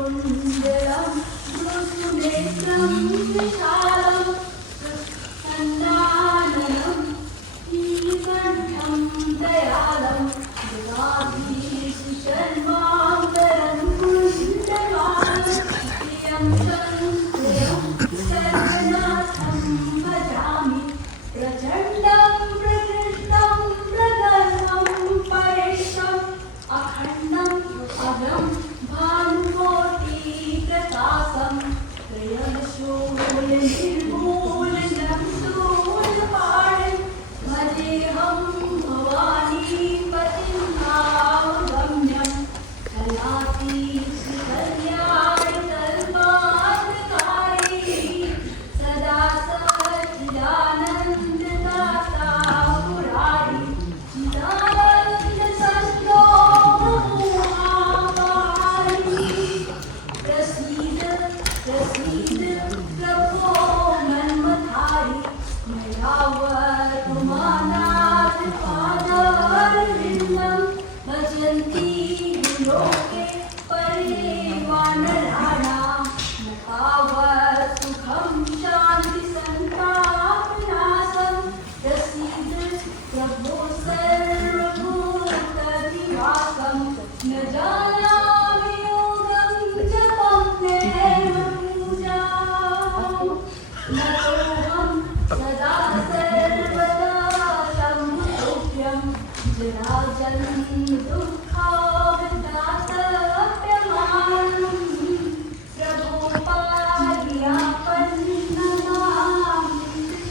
कुण्डलं मृदुनेत्रं विशालं सन्नाननं नीलकण्ठं दयालं शर्मान्तरं कुण्डवालं प्रियं चन्द्रं सर्वनाथं भजामि प्रचण्डं प्रकृष्टं प्रगल्भं परेशम् अखण्डम् अभयं भानुकोटिप्रकाशं त्रयशूलनिर्मूलनं शूलपाणिं भजेऽहं भवानीपतिं भावगम्यं कलातीतकल्याणकल्पान्तकारी सदा सच्चिदानन्ददाता मुरारी प्रसीद प्रसीद प्रभो मन्मथारी मया वर्तमानात् पादारविन्दं भजन्ति लोके परिवानराणां न तावत् सुखं शान्ति सन्तापनाशं प्रसीद प्रभो सर्वभूतनिवासं न जानामि योगं जपं नैव पूजां नतोऽहं सदा सर्वदा शम्भुभ्यं जराजन्मदुःखावदातप्यमानं प्रभो पायापन्नमामि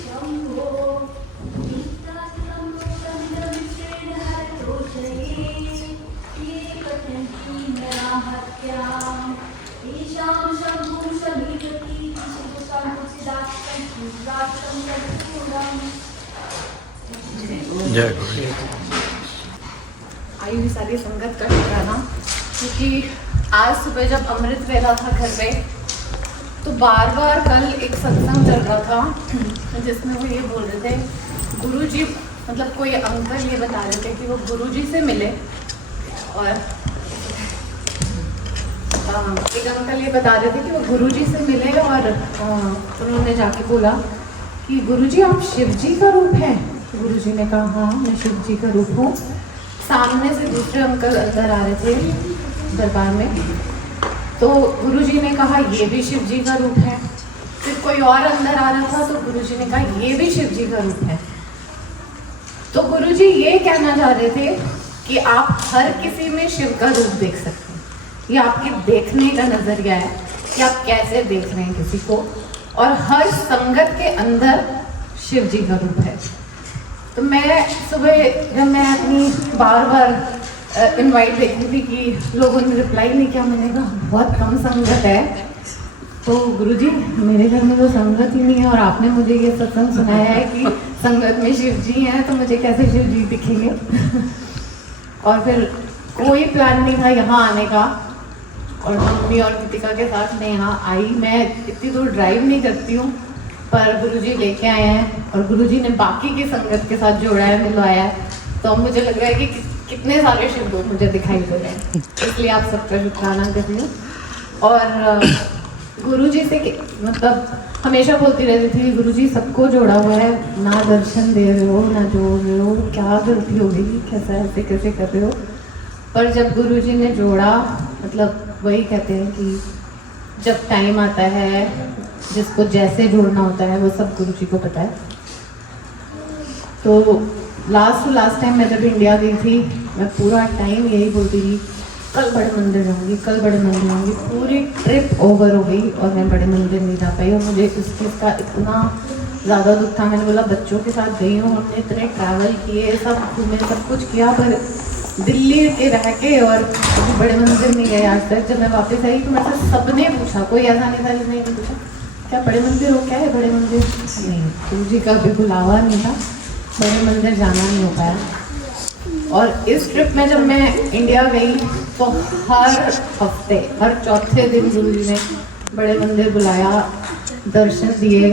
शम्भो जय आई हुई सारी संगत का शुक्राना, क्योंकि आज सुबह जब अमृत वेला था घर पे तो बार बार कल एक सत्संग चल रहा था जिसमें वो ये बोल रहे थे, गुरुजी मतलब कोई अंकल ये बता रहे थे कि वो गुरुजी से मिले, और एक अंकल ये बता रहे थे कि वो गुरुजी से मिले और उन्होंने जाके बोला कि गुरुजी आप शिव जी का रूप हैं। गुरुजी ने कहा हाँ मैं शिव जी का रूप हूँ। सामने से दूसरे अंकल अंदर आ रहे थे दरबार में, तो गुरुजी ने कहा ये भी शिव जी का रूप है। फिर कोई और अंदर आ रहा था तो गुरुजी ने कहा ये भी शिव जी का रूप है। तो गुरुजी ये कहना चाह रहे थे कि आप हर किसी में शिव का रूप देख सकते हैं। ये आपके देखने का नजरिया है कि आप कैसे देख रहे हैं किसी को, और हर संगत के अंदर शिव जी का रूप है। तो मैं सुबह जब मैं अपनी बार बार इनवाइट देखी थी कि लोगों ने रिप्लाई नहीं किया, मैंने कहा बहुत कम संगत है। तो गुरुजी मेरे घर में तो संगत ही नहीं है, और आपने मुझे ये सत्संग सुनाया है कि संगत में शिव जी हैं, तो मुझे कैसे शिव जी दिखेंगे। और फिर कोई प्लान नहीं था यहाँ आने का, और मम्मी और कृतिका के साथ मैं यहाँ आई। मैं इतनी दूर ड्राइव नहीं करती हूँ, पर गुरुजी लेके आए हैं और गुरुजी ने बाकी की संगत के साथ जोड़ा है, मिलवाया है। तो अब मुझे लग रहा है कि कितने सारे शिव लोग मुझे दिखाई दे रहे हैं, इसलिए आप सबका शुक्राना कर रही हूँ। और गुरुजी से मतलब हमेशा बोलती रहती थी गुरुजी सबको जोड़ा हुआ है, ना दर्शन दे रहे हो ना जोड़ रहे हो, क्या गलती हो गई, कैसा ऐसे कैसे कर रहे हो। पर जब गुरुजी ने जोड़ा, मतलब वही कहते हैं कि जब टाइम आता है जिसको जैसे जोड़ना होता है वो सब गुरुजी को पता है। तो लास्ट टाइम मैं जब इंडिया गई थी, मैं पूरा टाइम यही बोलती थी कल बड़े मंदिर जाऊँगी, कल बड़े मंदिर जाऊँगी। पूरी ट्रिप ओवर हो गई और मैं बड़े मंदिर नहीं जा पाई, और मुझे इस चीज़ का इतना ज़्यादा दुख था। मैंने बोला बच्चों के साथ गई हूँ, हमने इतने ट्रैवल किए, सब घूमे, सब कुछ किया, पर दिल्ली के रह के और अभी बड़े मंदिर नहीं गए आज तक। जब मैं वापस आई तो मेरे से सबने पूछा, कोई ऐसा नहीं था जिसने नहीं पूछा क्या बड़े मंदिर हो, क्या है बड़े मंदिर। नहीं, गुरुजी का भी बुलावा नहीं था, बड़े मंदिर जाना नहीं हो पाया। और इस ट्रिप में जब मैं इंडिया गई तो हर हफ्ते, हर चौथे दिन गुरुजी ने बड़े मंदिर बुलाया, दर्शन दिए।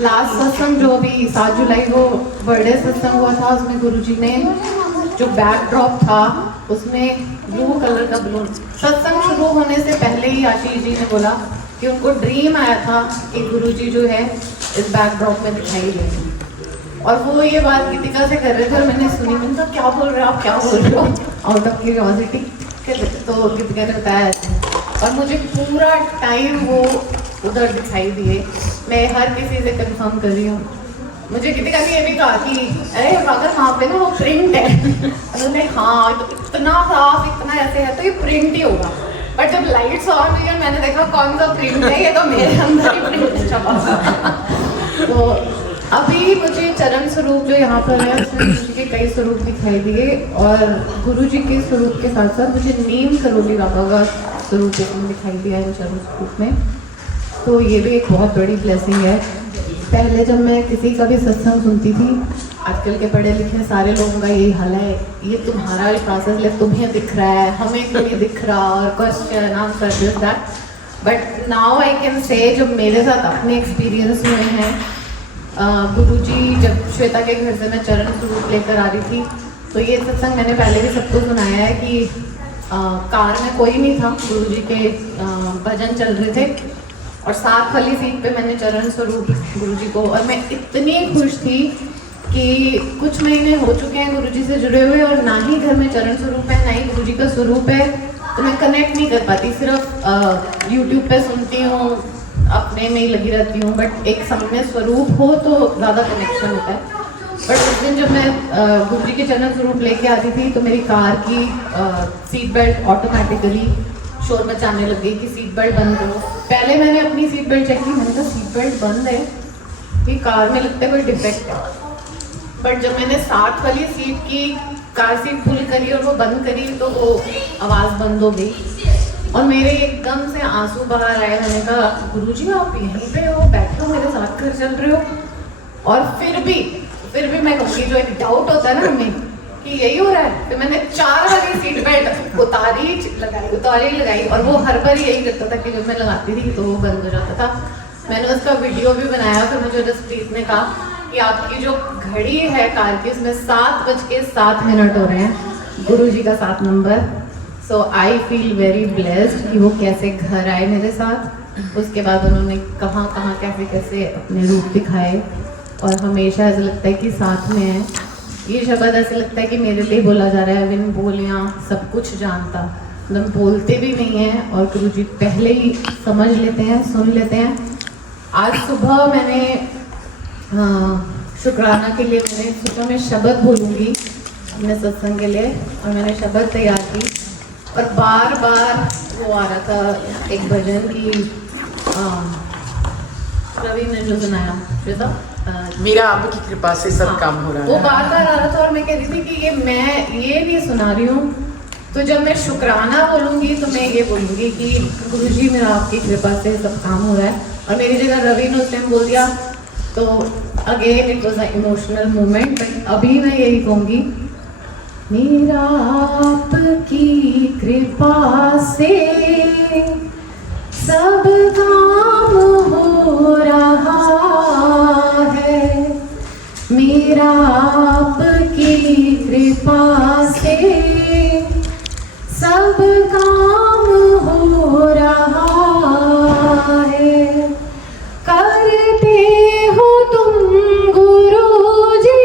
लास्ट सत्संग जो अभी 7 जुलाई को बर्थडे सत्संग हुआ था, उसमें गुरुजी ने जो बैकड्रॉप था उसमें ब्लू कलर का बलून, सत्संग शुरू होने से पहले ही आशीष जी ने बोला कि उनको ड्रीम आया था कि गुरुजी जो है इस बैकड्रॉप में दिखाई देंगे। और वो ये बात गीतिका से कर रहे थे और मैंने सुनी, मैंने कहा क्या बोल रहे हो आप, क्या बोल रहे हो, आउट ऑफ क्यूरियोसिटी। तो गीतिका ने बताया ऐसे और मुझे पूरा टाइम वो उधर दिखाई दिए। मैं हर किसी से कंफर्म कर रही हूँ। मुझे गीतिका ने ये भी कहा कि अरे अगर वहाँ पे ना वो प्रिंट है, उन्होंने हाँ तो इतना साफ इतना ऐसे है तो ये प्रिंट ही होगा। बट जब लाइट्स ऑन हुई और मैंने देखा कौन सा प्रिंट है, ये तो मेरे अंदर ही प्रिंट छपा हुआ। तो अभी मुझे चरण स्वरूप जो यहाँ पर है उसमें गुरुजी के कई स्वरूप दिखाई दिए और गुरुजी के स्वरूप के साथ साथ मुझे नीम करोली बाबा का स्वरूप इसमें दिखाई दिया है चरण स्वरूप में। तो ये भी एक बहुत बड़ी ब्लेसिंग है। पहले जब मैं किसी का भी सत्संग सुनती थी, आजकल के पढ़े लिखे सारे लोगों का यही हाल है, ये तुम्हारा प्रोसेस तुम्हें दिख रहा है, हमें क्यों नहीं दिख रहा, और question answer this that. But now I can say जो मेरे साथ अपने एक्सपीरियंस हुए हैं, गुरुजी जब श्वेता के घर से मैं चरण स्वरूप लेकर आ रही थी, तो ये सत्संग मैंने पहले भी सबको सुनाया है कि कार में कोई नहीं था, गुरुजी के भजन चल रहे थे और साथ वाली सीट पे मैंने चरण स्वरूप गुरुजी को, और मैं इतनी खुश थी कि कुछ महीने हो चुके हैं गुरुजी से जुड़े हुए और ना ही घर में चरण स्वरूप है ना ही गुरुजी का स्वरूप है, तो मैं कनेक्ट नहीं कर पाती। सिर्फ यूट्यूब पे सुनती हूँ, अपने में ही लगी रहती हूँ, बट एक सामने स्वरूप हो तो ज़्यादा कनेक्शन होता है। बट उस दिन जब मैं गुरुजी के चरण स्वरूप लेके आती थी तो मेरी कार की सीट बेल्ट ऑटोमेटिकली शोर मचाने लग गई कि सीट बेल्ट बंद करो। पहले मैंने अपनी सीट बेल्ट चेक की, मैंने कहा सीट बेल्ट बंद है, कि कार में लगता है कोई डिफेक्ट है। बट जब मैंने साथ वाली सीट की कार सीट पुल करी और वो बंद करी तो वो आवाज़ बंद हो गई और मेरे एकदम से आंसू बाहर आए। मैंने कहा गुरुजी आप यहीं पे हो, बैठे हो, मेरे साथ घर चल रहे हो। और फिर भी मैं कहूँगी जो एक डाउट होता है ना हमें कि यही हो रहा है, तो मैंने 4 वाली सीट बेल्ट उतारी लगाई और वो हर बार यही करता था कि जब मैं लगाती थी तो वो बंद हो जाता था। मैंने उसका वीडियो भी बनाया, फिर मुझे जसप्रीत ने कहा कि आपकी जो घड़ी है कार की उसमें 7:07 हो रहे हैं, गुरुजी का 7 number. So I feel very blessed कि वो कैसे घर आए मेरे साथ। उसके बाद उन्होंने कहाँ कैसे अपने रूप दिखाए और हमेशा ऐसा लगता है कि साथ में है। ये शब्द ऐसे लगता है कि मेरे लिए बोला जा रहा है, बिन बोलियाँ सब कुछ जानता, मतलब बोलते भी नहीं हैं और गुरुजी पहले ही समझ लेते हैं, सुन लेते हैं। आज सुबह मैंने शुक्राना के लिए मैंने सोचा मैं शब्द बोलूँगी अपने सत्संग के लिए, और मैंने शब्द तैयार की और बार वो आ रहा था एक भजन की रवि ने जो सुनाया श्वेता, मेरा आपकी कृपा से सब काम हो रहा है, वो बार आ रहा था और मैं कह रही थी कि ये मैं ये नहीं सुना रही हूँ, तो जब मैं शुक्राना बोलूँगी तो मैं ये बोलूँगी कि गुरुजी मेरा आपकी कृपा से सब काम हो रहा है। और मेरी जगह रवि ने उस टाइम बोल दिया तो again it was a emotional moment. But अभी मैं यही कहूँगी, मेरा आपकी कृपा से सब काम हो रहा है, मेरा आपकी कृपा से सब काम हो रहा है। करते हो तुम गुरुजी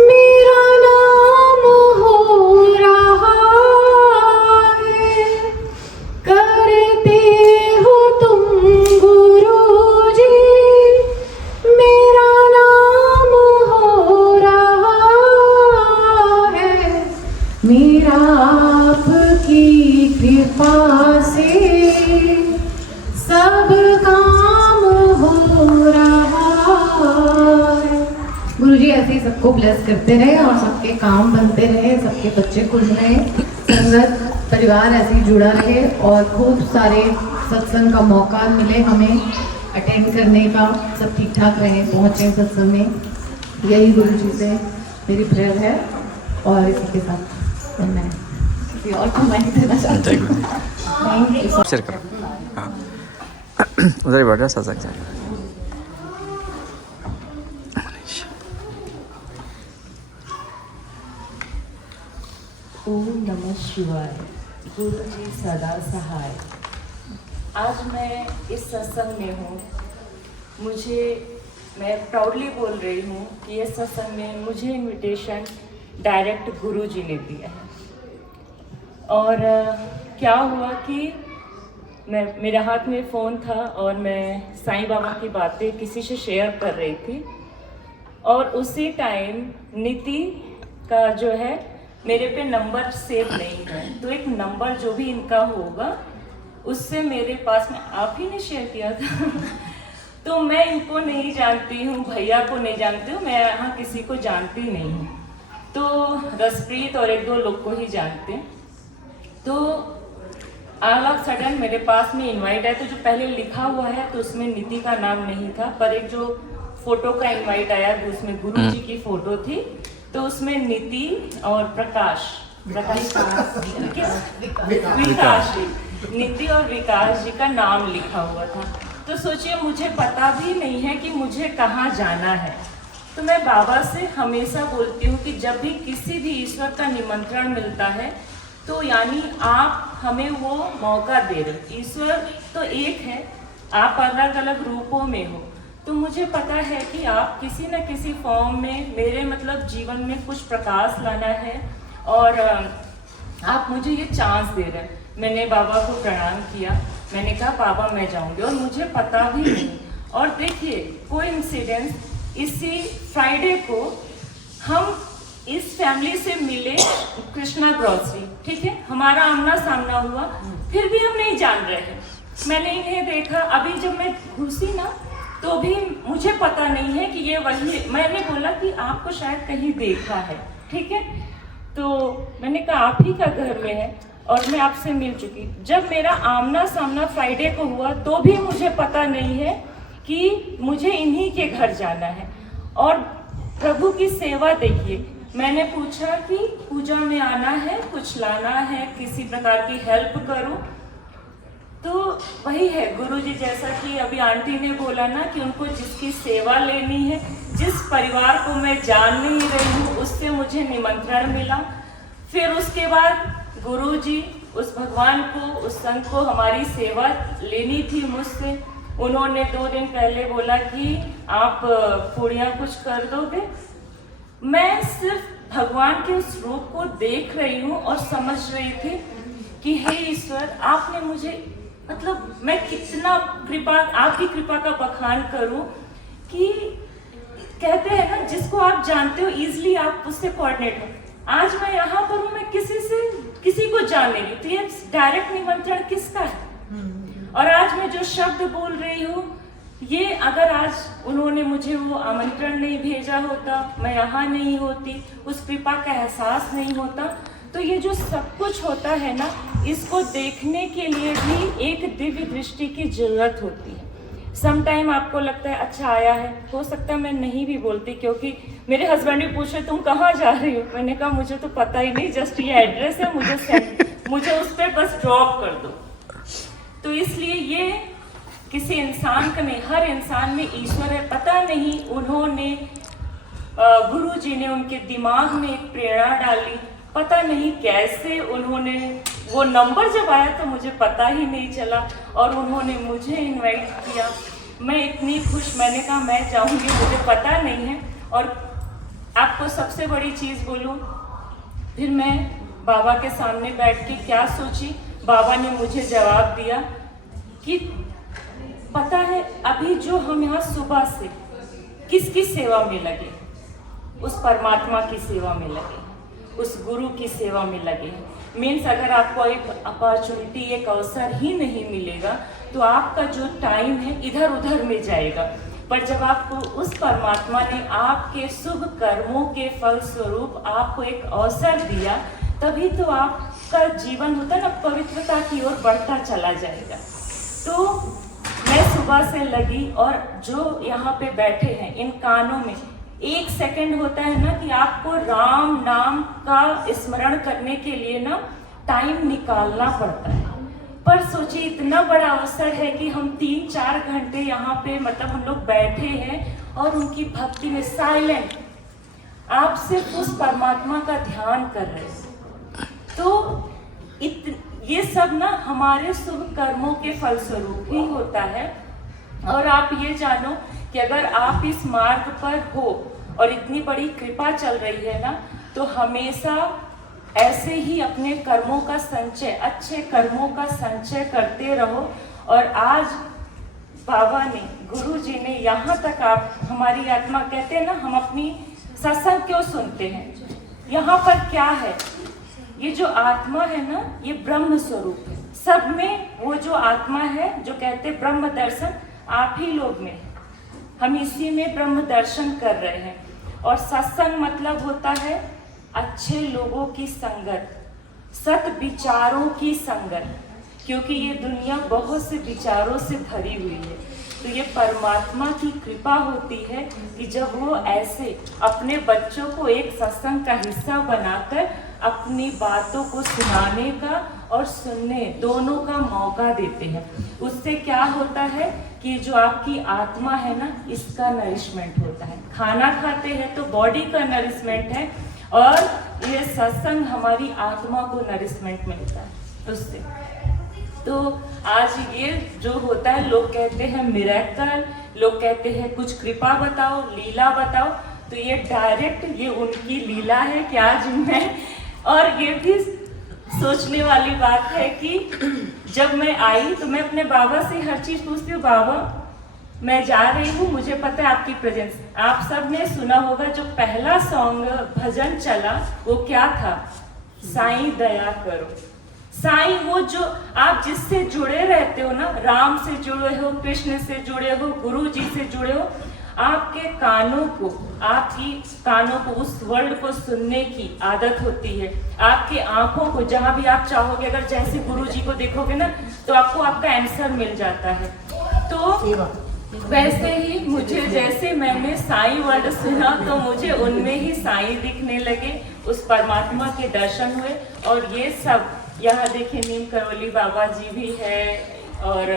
मेरा नाम हो रहा है, करते हो तुम गुरुजी मेरा नाम हो रहा है, मेरा आपकी कृपा से सब काम हो रहा है। गुरुजी ऐसे ही सबको ब्लेस करते रहे और सबके काम बनते रहे, सबके बच्चे खुश रहे, संगत परिवार ऐसे ही जुड़ा रहे और खूब सारे सत्संग का मौका मिले हमें अटेंड करने का, सब ठीक ठाक रहे, पहुँचे सत्संग में। यही गुरुजी से मेरी प्रेयर है और इसी के साथ मैं किसी और को मैं देना चाहती हूँ। Thank you. शेयर करो, हाँ उधर ही बैठ रहा सत्संग से। ओम नमः शिवाय। गुरु जी सदा सहाय। आज मैं इस सत्संग में हूँ। मैं प्राउडली बोल रही हूँ कि ये सत्संग में मुझे इनविटेशन डायरेक्ट गुरु जी ने दिया है। और क्या हुआ कि मेरे हाथ में फ़ोन था और मैं साईं बाबा की बातें किसी से शेयर कर रही थी, और उसी टाइम नीति का जो है मेरे पे नंबर सेव नहीं है, तो एक नंबर जो भी इनका होगा उससे मेरे पास में आप ही ने शेयर किया था तो मैं इनको नहीं जानती हूँ, भैया को नहीं जानती हूँ, मैं यहाँ किसी को जानती नहीं हूँ, तो रसप्रीत और एक दो लोग को ही जानते हैं। तो ऑल ऑफ सडन मेरे पास में इनवाइट आया, तो जो पहले लिखा हुआ है तो उसमें नीति का नाम नहीं था, पर एक जो फोटो का इनवाइट आया उसमें गुरु जी की फोटो थी, तो उसमें नीति और विकास जी, नीति और विकास जी का नाम लिखा हुआ था। तो सोचिए मुझे पता भी नहीं है कि मुझे कहाँ जाना है, तो मैं बाबा से हमेशा बोलती हूँ कि जब भी किसी भी ईश्वर का निमंत्रण मिलता है तो यानी आप हमें वो मौका दे रहे। ईश्वर तो एक है, आप अलग अलग रूपों में हो, तो मुझे पता है कि आप किसी न किसी फॉर्म में मेरे मतलब जीवन में कुछ प्रकाश लाना है, और आप मुझे ये चांस दे रहे हैं। मैंने बाबा को प्रणाम किया, मैंने कहा बाबा मैं जाऊंगी, और मुझे पता भी नहीं। और देखिए कोइंसिडेंस, इसी फ्राइडे को हम इस फैमिली से मिले कृष्णा ग्रोसरी, ठीक है, हमारा आमना सामना हुआ, फिर भी हम नहीं जान रहे हैं। मैंने इन्हें देखा, अभी जब मैं घुसी ना तो भी मुझे पता नहीं है कि ये वही। मैंने बोला कि आपको शायद कहीं देखा है, ठीक है, तो मैंने कहा आप ही का घर में है और मैं आपसे मिल चुकी। जब मेरा आमना सामना फ्राइडे को हुआ तो भी मुझे पता नहीं है कि मुझे इन्हीं के घर जाना है। और प्रभु की सेवा देखिए, मैंने पूछा कि पूजा में आना है, कुछ लाना है, किसी प्रकार की हेल्प करूं, तो वही है गुरुजी, जैसा कि अभी आंटी ने बोला ना कि उनको जिसकी सेवा लेनी है, जिस परिवार को मैं जान नहीं रही हूँ उससे मुझे निमंत्रण मिला। फिर उसके बाद गुरुजी उस भगवान को, उस संत को हमारी सेवा लेनी थी मुझसे। उन्होंने 2 दिन पहले बोला कि आप पूड़ियाँ कुछ कर दोगे। मैं सिर्फ भगवान के उस रूप को देख रही हूँ और समझ रही थी कि हे ईश्वर, आपने मुझे मतलब मैं कितना कृपा, आपकी कृपा का बखान करूं कि कहते हैं ना जिसको आप जानते हो इजीली आप उससे कोऑर्डिनेट हो। आज मैं यहाँ पर हूँ, मैं किसी को जान नहीं, तो ये डायरेक्ट निमंत्रण किसका है? और आज मैं जो शब्द बोल रही हूँ, ये अगर आज उन्होंने मुझे वो आमंत्रण नहीं भेजा होता, मैं यहाँ नहीं होती, उस कृपा का एहसास नहीं होता, तो ये जो सब कुछ होता है ना, इसको देखने के लिए भी एक दिव्य दृष्टि की जरूरत होती है। सम टाइम आपको लगता है अच्छा आया है, हो सकता है मैं नहीं भी बोलती, क्योंकि मेरे हस्बैंड भी पूछे तुम कहाँ जा रही हो, मैंने कहा मुझे तो पता ही नहीं, जस्ट ये एड्रेस है, मुझे उस पर बस ड्रॉप कर दो। तो इसलिए ये किसी इंसान का नहीं, हर इंसान में ईश्वर है। पता नहीं उन्होंने गुरु जी ने उनके दिमाग में एक प्रेरणा डाली, पता नहीं कैसे उन्होंने वो नंबर जब आया तो मुझे पता ही नहीं चला, और उन्होंने मुझे इनवाइट किया। मैं इतनी खुश, मैंने कहा मैं जाऊंगी, मुझे पता नहीं है। और आपको सबसे बड़ी चीज़ बोलूं, फिर मैं बाबा के सामने बैठ के क्या सोची, बाबा ने मुझे जवाब दिया कि पता है अभी जो हम यहाँ सुबह से किसकी सेवा में लगे, उस परमात्मा की सेवा में लगे, उस गुरु की सेवा में लगे। मीन्स अगर आपको एक अपॉर्चुनिटी, एक अवसर ही नहीं मिलेगा तो आपका जो टाइम है इधर उधर में जाएगा। पर जब आपको उस परमात्मा ने आपके शुभ कर्मों के फल स्वरूप आपको एक अवसर दिया, तभी तो आपका जीवन होता ना पवित्रता की ओर बढ़ता चला जाएगा। तो मैं सुबह से लगी, और जो यहाँ पे बैठे हैं इन कानों में 1 सेकंड होता है ना कि आपको राम नाम का स्मरण करने के लिए ना टाइम निकालना पड़ता है। पर सोचिए इतना बड़ा अवसर है कि हम 3-4 घंटे यहाँ पे मतलब हम लोग बैठे हैं और उनकी भक्ति में साइलेंट आप सिर्फ उस परमात्मा का ध्यान कर रहे हैं। ये सब ना हमारे शुभ कर्मों के फलस्वरूप ही होता है। और आप ये जानो कि अगर आप इस मार्ग पर हो और इतनी बड़ी कृपा चल रही है ना, तो हमेशा ऐसे ही अपने कर्मों का संचय, अच्छे कर्मों का संचय करते रहो। और आज बाबा ने, गुरु जी ने यहाँ तक, आप हमारी आत्मा कहते हैं ना, हम अपनी सत्संग क्यों सुनते हैं, यहाँ पर क्या है, ये जो आत्मा है ना, ये ब्रह्म स्वरूप है। सब में वो जो आत्मा है, जो कहते ब्रह्म दर्शन, आप ही लोग में, हम इसी में ब्रह्म दर्शन कर रहे हैं। और सत्संग मतलब होता है अच्छे लोगों की संगत, सत विचारों की संगत, क्योंकि ये दुनिया बहुत से विचारों से भरी हुई है। तो ये परमात्मा की कृपा होती है कि जब वो ऐसे अपने बच्चों को एक सत्संग का हिस्सा बनाकर अपनी बातों को सुनाने का और सुनने दोनों का मौका देते हैं। उससे क्या होता है कि जो आपकी आत्मा है ना, इसका नरिशमेंट होता है। खाना खाते हैं तो बॉडी का नरिशमेंट है, और ये सत्संग हमारी आत्मा को नरिशमेंट मिलता है उससे। तो आज ये जो होता है, लोग कहते हैं मिरेकल, लोग कहते हैं कुछ कृपा बताओ, लीला बताओ, तो ये डायरेक्ट ये उनकी लीला है कि आज मैं, और ये भी सोचने वाली बात है कि जब मैं आई तो मैं अपने बाबा से हर चीज़ पूछती हूँ, बाबा मैं जा रही हूँ, मुझे पता है आपकी प्रेजेंस। आप सब ने सुना होगा जो पहला सॉन्ग भजन चला वो क्या था, साईं दया करो। साईं वो जो आप जिससे जुड़े रहते हो ना, राम से जुड़े हो, कृष्ण से जुड़े हो, गुरु जी से जुड़े हो, आपके कानों को, आपकी कानों को उस वर्ल्ड को सुनने की आदत होती है। आपके आंखों को जहाँ भी आप चाहोगे, अगर जैसे गुरु जी को देखोगे ना, तो आपको आपका आंसर मिल जाता है। तो वैसे ही मुझे, जैसे मैंने साईं वर्ड सुना तो मुझे उनमें ही साईं दिखने लगे, उस परमात्मा के दर्शन हुए। और ये सब यहाँ देखिए, नीम करौली बाबा जी भी है और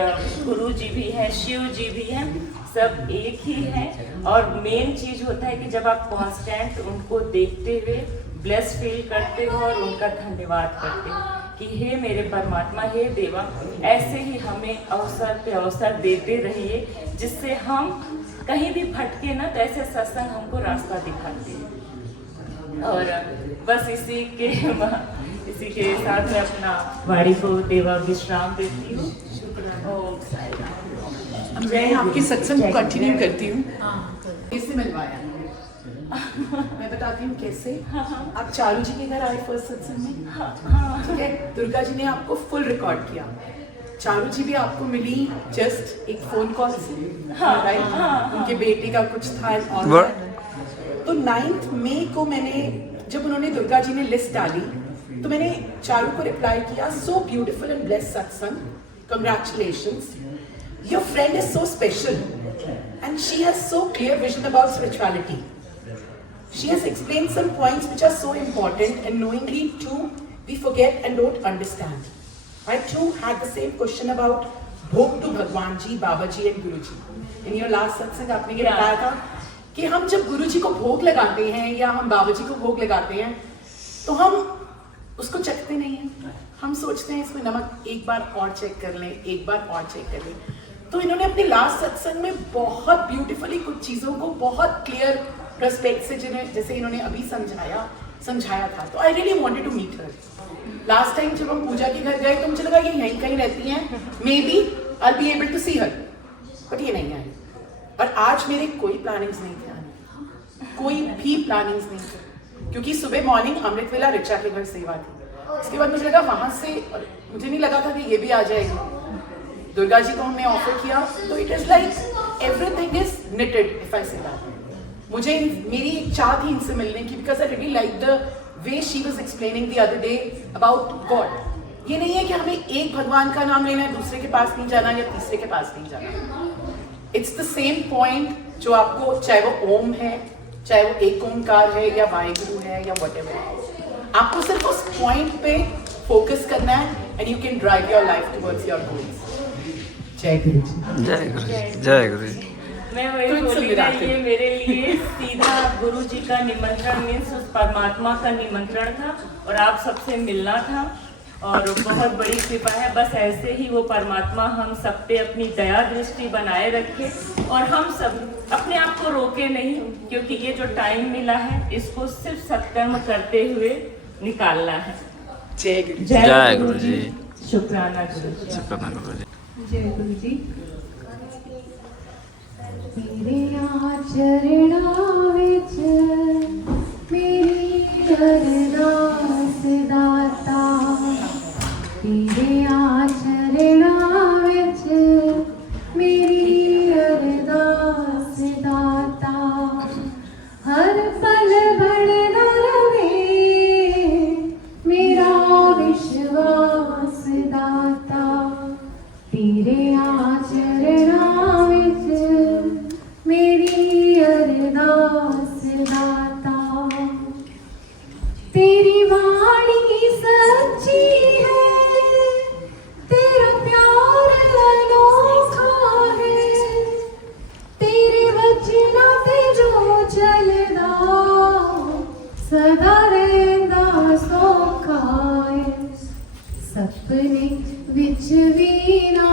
गुरु जी भी है, शिव जी भी हैं, सब एक ही हैं। और मेन चीज़ होता है कि जब आप कांस्टेंट उनको देखते हुए ब्लेस फील करते हो और उनका धन्यवाद करते हो कि हे मेरे परमात्मा, हे देवा, ऐसे ही हमें अवसर पे अवसर देते रहिए, जिससे हम कहीं भी भटके ना, तो ऐसे सत्संग हमको रास्ता दिखाते हैं। और बस इसी के साथ मैं अपना वाणी को देवा विश्राम देती हूँ। मैं आपकी सत्संग को कंटिन्यू करती हूँ। कैसे मिलवाया मैं बताती हूँ कैसे। आप चारू जी के घर आए फर्स्ट सत्संग में, ठीक है। दुर्गा जी ने आपको फुल रिकॉर्ड किया, चारू जी भी आपको मिली जस्ट एक फोन कॉल से, राइट। उनके बेटे का कुछ था और तो 9 मई को मैंने, जब उन्होंने दुर्गा जी ने लिस्ट डाली, तो मैंने चारू को रिप्लाई किया, सो ब्यूटीफुल एंड ब्लेस्ड सत्संग, congratulations, your friend is so special and she has so clear vision about spirituality. She has explained some points which are so important, and knowingly too we forget and don't understand. I too had the same question about bhog to Bhagwan ji, Baba ji and Guru ji. In your last satsang आपने ये बताया था कि हम जब गुरु जी को भोग लगाते हैं या हम बाबा जी को भोग लगाते हैं, तो हम उसको चखते नहीं हैं, हम सोचते हैं इसमें नमक एक बार और चेक कर लें, एक बार और चेक कर लें। तो इन्होंने अपने लास्ट सत्संग में बहुत ब्यूटीफुली कुछ चीज़ों को बहुत क्लियर पर्सपेक्ट से, जिन्हें जैसे इन्होंने अभी समझाया था, तो I really wanted to meet her. Last time जब हम पूजा के घर गए तो मुझे लगा ये यहीं कहीं रहती हैं, maybe I be able to see her, but ये नहीं आई। और आज मेरे कोई प्लानिंग्स नहीं थे आने, कोई भी प्लानिंग्स नहीं थे, क्योंकि सुबह मॉर्निंग अमृत वेला रिचा के घर सेवा थी। उसके बाद मुझे लगा वहाँ से, मुझे नहीं लगा था कि ये भी आ जाएगी। दुर्गा जी को हमने ऑफर किया, तो it is like everything is knitted, if I say that. मुझे मेरी एक चाह थी इनसे मिलने की, because I really like the way she was explaining the other day about God. ये नहीं है कि हमें एक भगवान का नाम लेना है, दूसरे के पास नहीं जाना या तीसरे के पास नहीं जाना। इट्स द सेम पॉइंट जो आपको, चाहे वो ओम है, चाहे वो एक ओमकार है या वाहेगुरु है या व्हाटएवर है, आपको सिर्फ उस पॉइंट पे फोकस करना है and you can drive your life towards your goals. जय गुरु जी। जय गुरु जी। जय गुरु जी। मैं वही बोली ना, ये मेरे लिए सीधा गुरु जी का निमंत्रण मीन्स उस परमात्मा का निमंत्रण था और आप सबसे मिलना था। और बहुत बड़ी कृपा है। बस ऐसे ही वो परमात्मा हम सब पे अपनी दया दृष्टि बनाए रखे और हम सब अपने आप को रोके नहीं, क्योंकि ये जो टाइम मिला है इसको सिर्फ सत्कर्म करते हुए निकालना है। जय गुरु जी। शुक्राना गुरु जी। शुक्राना गुरु जी। जय गुरु जी। तेरे चरणा विच मेरी अरदास दाता, तेरे चरणा विच मेरी अरदास दाता, हर पल बढ़दा रहे मेरा विश्वास दाता, तेरे चरणा विच मेरी अरदास दाता। तेरी वाणी सच्ची है, तेरा प्यार अनोखा है, तेरे वचनां ते जो चलदा सदा रहिंदा सौखा है, सपने विच भी ना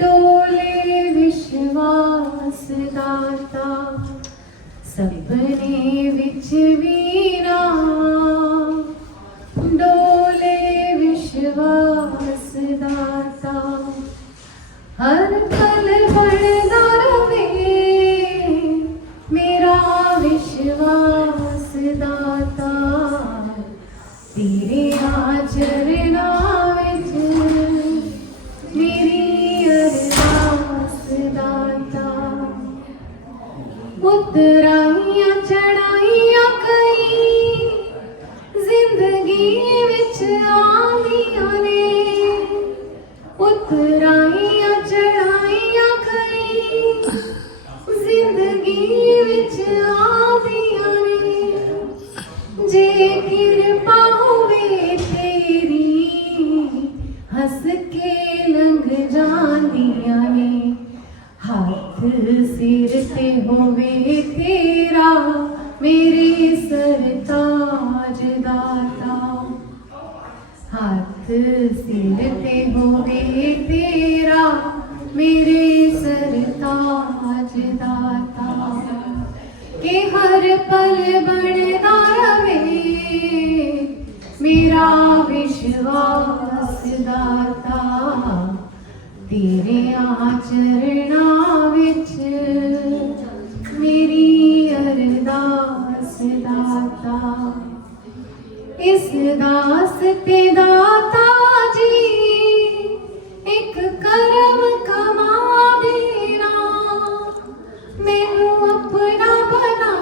डोले विश्वास दाता, सपने विच भी ना डोले विश्वास दाता, हर पल बढ़दा रहे मेरा विश्वास दाता, तेरे चरणा विच मेरी अरदास दाता। उतराइयां चढ़ाइयां कई जिंदगी विच आंदियां ने, उतराइयां चढ़ाइयां कई जिंदगी विच आंदियां ने, जे कृपा होवे तेरी हंस के लंघ जांदियां ने, हाथ सिर ते होवे तेरा मेरे सरताज दाता, हाथ सिर ते होवे तेरा मेरे सरताज दाता, के हर पल बढ़दा रहे मेरा विश्वास दाता, तेरे चरणा विच मेरी अरदास दाता। इस दास ते दाता जी एक करम कमा देना, मैनू अपना बना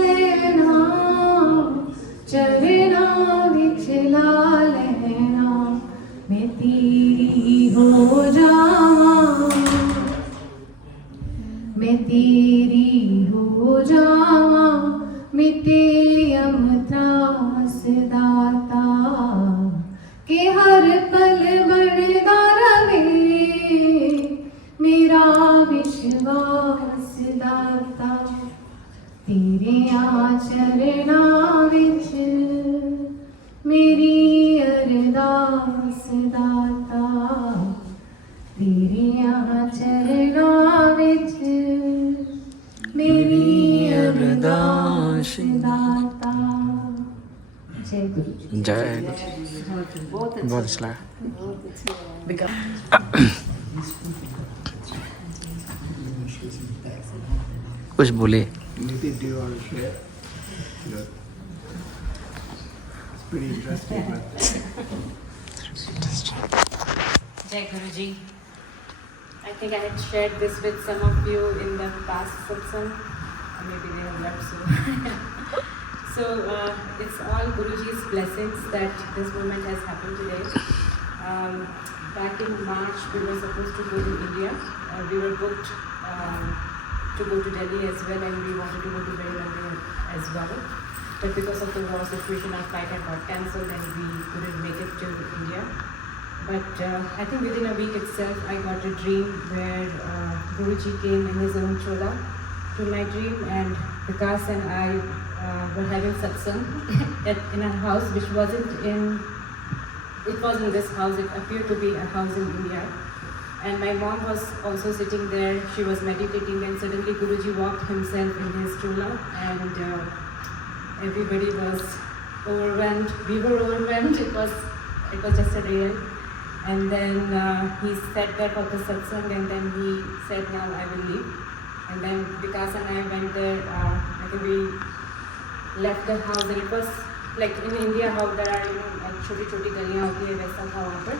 लेना, चरणा विच ला लेना, मैं तेरी हो जावां, मैं तेरी हो जावां, मिटे त्रास दाता, के हर पल बढ़दा रहे मेरा विश्वास दाता, तेरे चरणा विच मेरी अरदास दाता, तेरे चरणा विच मेरी अरदास दाता। जय गुरु जी। जय गुरु। बहुत अच्छा लगा। कुछ बोले। Jai Guruji. I think I had shared this with some of you in the past satsang. Maybe they have left soon. So it's all Guruji's blessings that this moment has happened today. Back in March, we were supposed to go to India. We were booked to go to Delhi as well, and we wanted to go to Delhi as well. But because of the war situation, our flight had got cancelled and we couldn't make it to India. But I think within a week itself, I got a dream where Guruji came in his own chola to my dream, and Vikas and I were having satsang in a house which wasn't in it wasn't this house, it appeared to be a house in India. And my mom was also sitting there, she was meditating, and suddenly Guruji walked himself in his stroller, and everybody was overwhelmed. We were overwhelmed, it was just a real. And then he sat there for the satsang, and then he said, now I will leave. And then Vikas and I went there, I think we left the house, and it was like in India how there are, you know, छोटी-छोटी गलियाँ होती है, वैसा था वहाँ पर.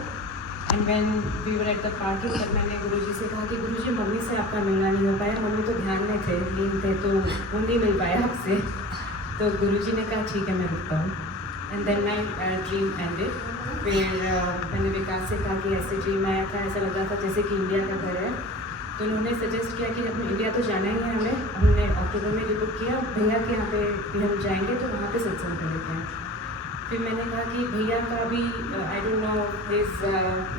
And when we were at the parking, तब मैंने गुरुजी से कहा कि गुरुजी मम्मी से आपका मिलना नहीं हो पाया, मम्मी तो ध्यान में थे, लीन थे, तो वो नहीं मिल पाया आपसे. तो गुरुजी ने कहा ठीक है मैं रुकता हूँ. And then my dream ended. फिर मैंने विकास से कहा कि ऐसे ड्रीम आया था, ऐसा लग रहा था जैसे कि इंडिया का घर है. तो उन्होंने सजेस्ट किया कि अपने इंडिया तो जाना ही है हमें. हमने अक्टूबर में रिबुक किया, भैया के यहाँ पे भी हम जाएंगे तो वहाँ पे सत्संग कर लेते हैं. फिर मैंने कहा कि भैया का भी I don't know is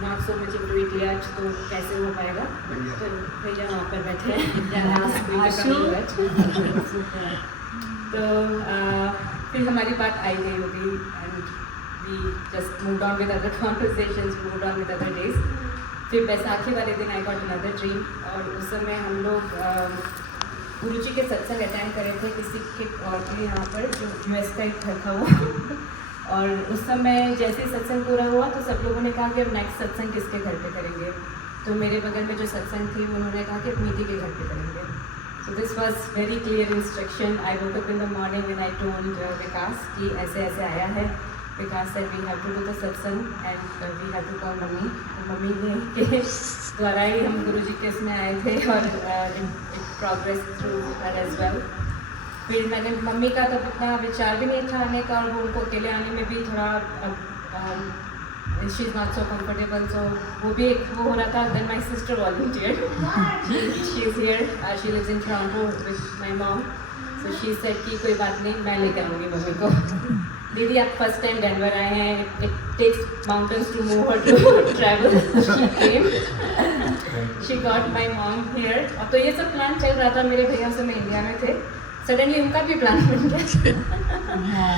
not so much into it yet, तो कैसे हो पाएगा. तो भैया वहाँ पर बैठे हैं. तो फिर हमारी बात आई गई होगी, and we just moved on with other conversations, moved on with other days. फिर बैसाखी वाले दिन आई गॉट अनदर ड्रीम, और उस समय हम लोग गुरुजी के सत्संग अटेंड करे थे किसी के और के यहाँ पर जो US का एक घर था वो. और उस समय जैसे ही सत्संग पूरा हुआ तो सब लोगों ने कहा कि अब नेक्स्ट सत्संग किसके घर पे करेंगे. तो मेरे बगल में जो सत्संग थी उन्होंने कहा कि नीति के घर पे करेंगे. So this was very clear instruction. I woke up in the morning and I told Vikas कि ऐसे ऐसे आया है. Vikas sir we have to do the satsang and we have to call mummy. मम्मी ने के द्वारा ही हम गुरुजी के इसमें आए थे, और प्रोग्रेस थ्रू हर एज वेल. फिर मैंने मम्मी का तब इतना विचार भी नहीं था आने का, और वो उनको अकेले आने में भी थोड़ा she is not so comfortable, so वो भी एक वो हो रहा था. Then my sister volunteered, she is here, she lives in Toronto with my mom. So she said कि कोई बात नहीं, मैं लेकर आऊँगी मम्मी को. दीदी आप फर्स्ट टाइम डेनवर आए हैं, it takes mountains to move her to travel. She came, she got my mom here. और तो ये सब प्लान चल रहा था मेरे भैया से, मैं इंडिया में थे. सडनली उनका भी प्लान बन गया.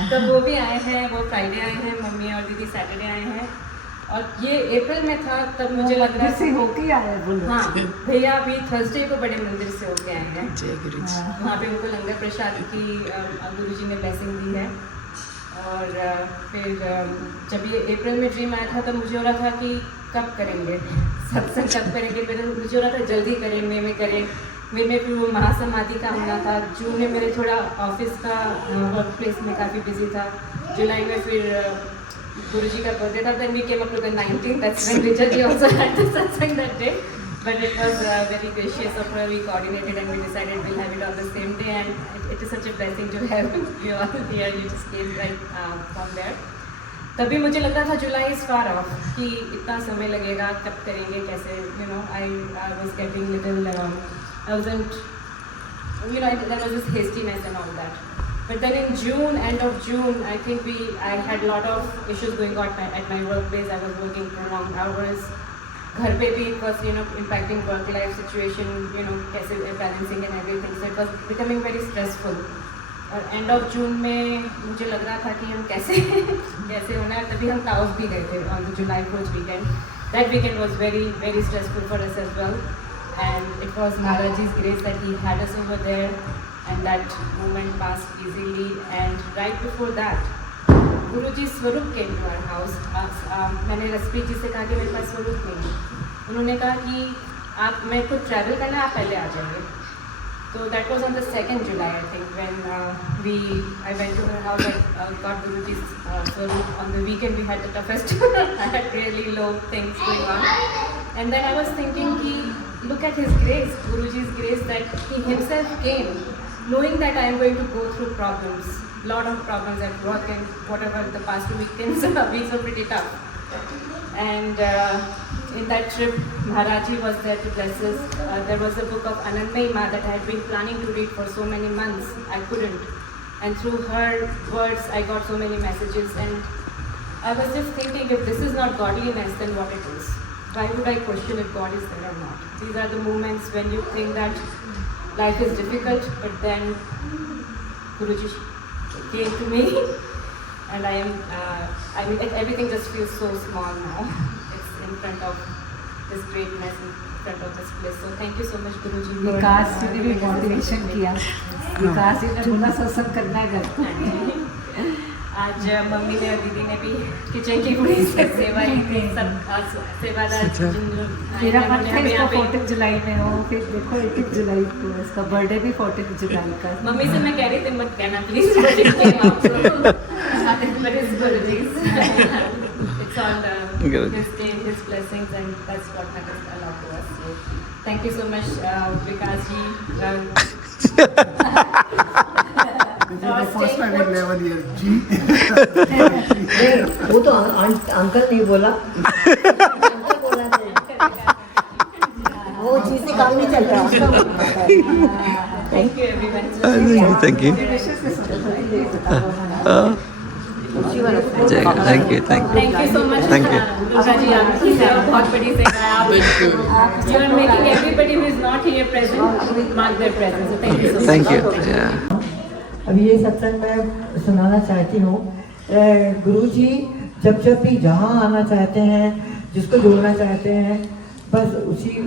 तो वो भी आए हैं, वो फ्राइडे आए हैं, मम्मी और दीदी सैटरडे आए हैं. और ये अप्रैल में था, तब मुझे लग रहा से होके आए. हाँ, भैया अभी थर्सडे को बड़े मंदिर से होके आए हैं. वहाँ पे उनको लंगर प्रसाद की गुरुजी ने ब्लेसिंग दी है. और फिर जब ये अप्रैल में ड्रीम आया था तब मुझे हो रहा था कि कब करेंगे सत्संग, कब करेंगे. मुझे हो रहा था जल्दी करें, मई में करें. मई में फिर वो महासमाधि का होना था. जून में मेरे थोड़ा ऑफिस का वर्क प्लेस में काफ़ी बिजी था. जुलाई में फिर गुरुजी का बर्थडे था. Then we came up to the 19th, that's when Richard ji also had the satsang that day. But it was very gracious of her. We coordinated and we decided we'll have it on the same day, and it is such a blessing to have you all here. You just came right from there. तभी मुझे लग रहा था जुलाई is far of, कि इतना समय लगेगा, कब करेंगे, कैसे. You know I was getting little I wasn't, you know, there was this hastiness and all that. But then in June, end of June, I think I had a lot of issues going on at my workplace. I was working prolonged hours. घर पे भी it was, you know, impacting work life situation, you know, कैसे balancing and everything. So it was becoming very stressful. और end of June में मुझे लग रहा था कि हम कैसे होना है. तभी हम ताउस भी गए थे on the July 4th weekend. That weekend was very, very stressful for us as well. And it was Maharaji's grace that he had us over there, and that moment passed easily. And right before that, Guruji Swarup came to our house. मैंने रसप्रीत जी से कहा कि मेरे पास स्वरूप नहीं है. उन्होंने कहा कि आप मेरे को ट्रैवल करना है, आप पहले आ जाइए. So that was on the 2nd July, I think, when I went to her house. I got Guruji's Swarup. On the weekend we had the toughest. I had really low things going on. And then I was thinking, look at his grace, Guruji's grace, that he himself came, knowing that I am going to go through problems, lot of problems at work and whatever. The past 2 weekends were pretty tough. And in that trip, Maharaji was there to bless us. There was a book of Anandamayi Ma that I had been planning to read for so many months. I couldn't. And through her words, I got so many messages. And I was just thinking, if this is not godliness, then what it is? Why would I question if God is there or not? These are the moments when you think that life is difficult, but then Guruji came to me and I mean, everything just feels so small now. It's in front of this greatness, in front of this place. So thank you so much, Guruji. विकास जी ने भी motivation किया, विकास जी ने बोला सत्संग करना है घर पे। आज मम्मी ने और दीदी ने भी किचन की पूरी सेवा की थी, सब सेवादार मेरा मन था इसका 14 जुलाई में हो, फिर देखो 21 जुलाई को इसका बर्थडे भी 14 जुलाई का। मम्मी से मैं कह रही थी मत कहना please, but it's Guruji's. It's all his blessings, and that's what happens a lot to us. So thank you so much, Vikas ji. वो तो अंकल नहीं बोला, अंकल बोला वो जी से काम नहीं चल रहा। Thank you everyone. Thank you. Thank you. Thank you so much. Thank you. Durga ji आपकी सेवा बहुत बड़ी सेवा है। आप you are making everybody who is not here present mark their presence. So thank you so much. Thank you. Yeah. अब ये सत्संग मैं सुनाना चाहती हूँ। गुरुजी जब भी जहाँ आना चाहते हैं, जिसको जोड़ना चाहते हैं, बस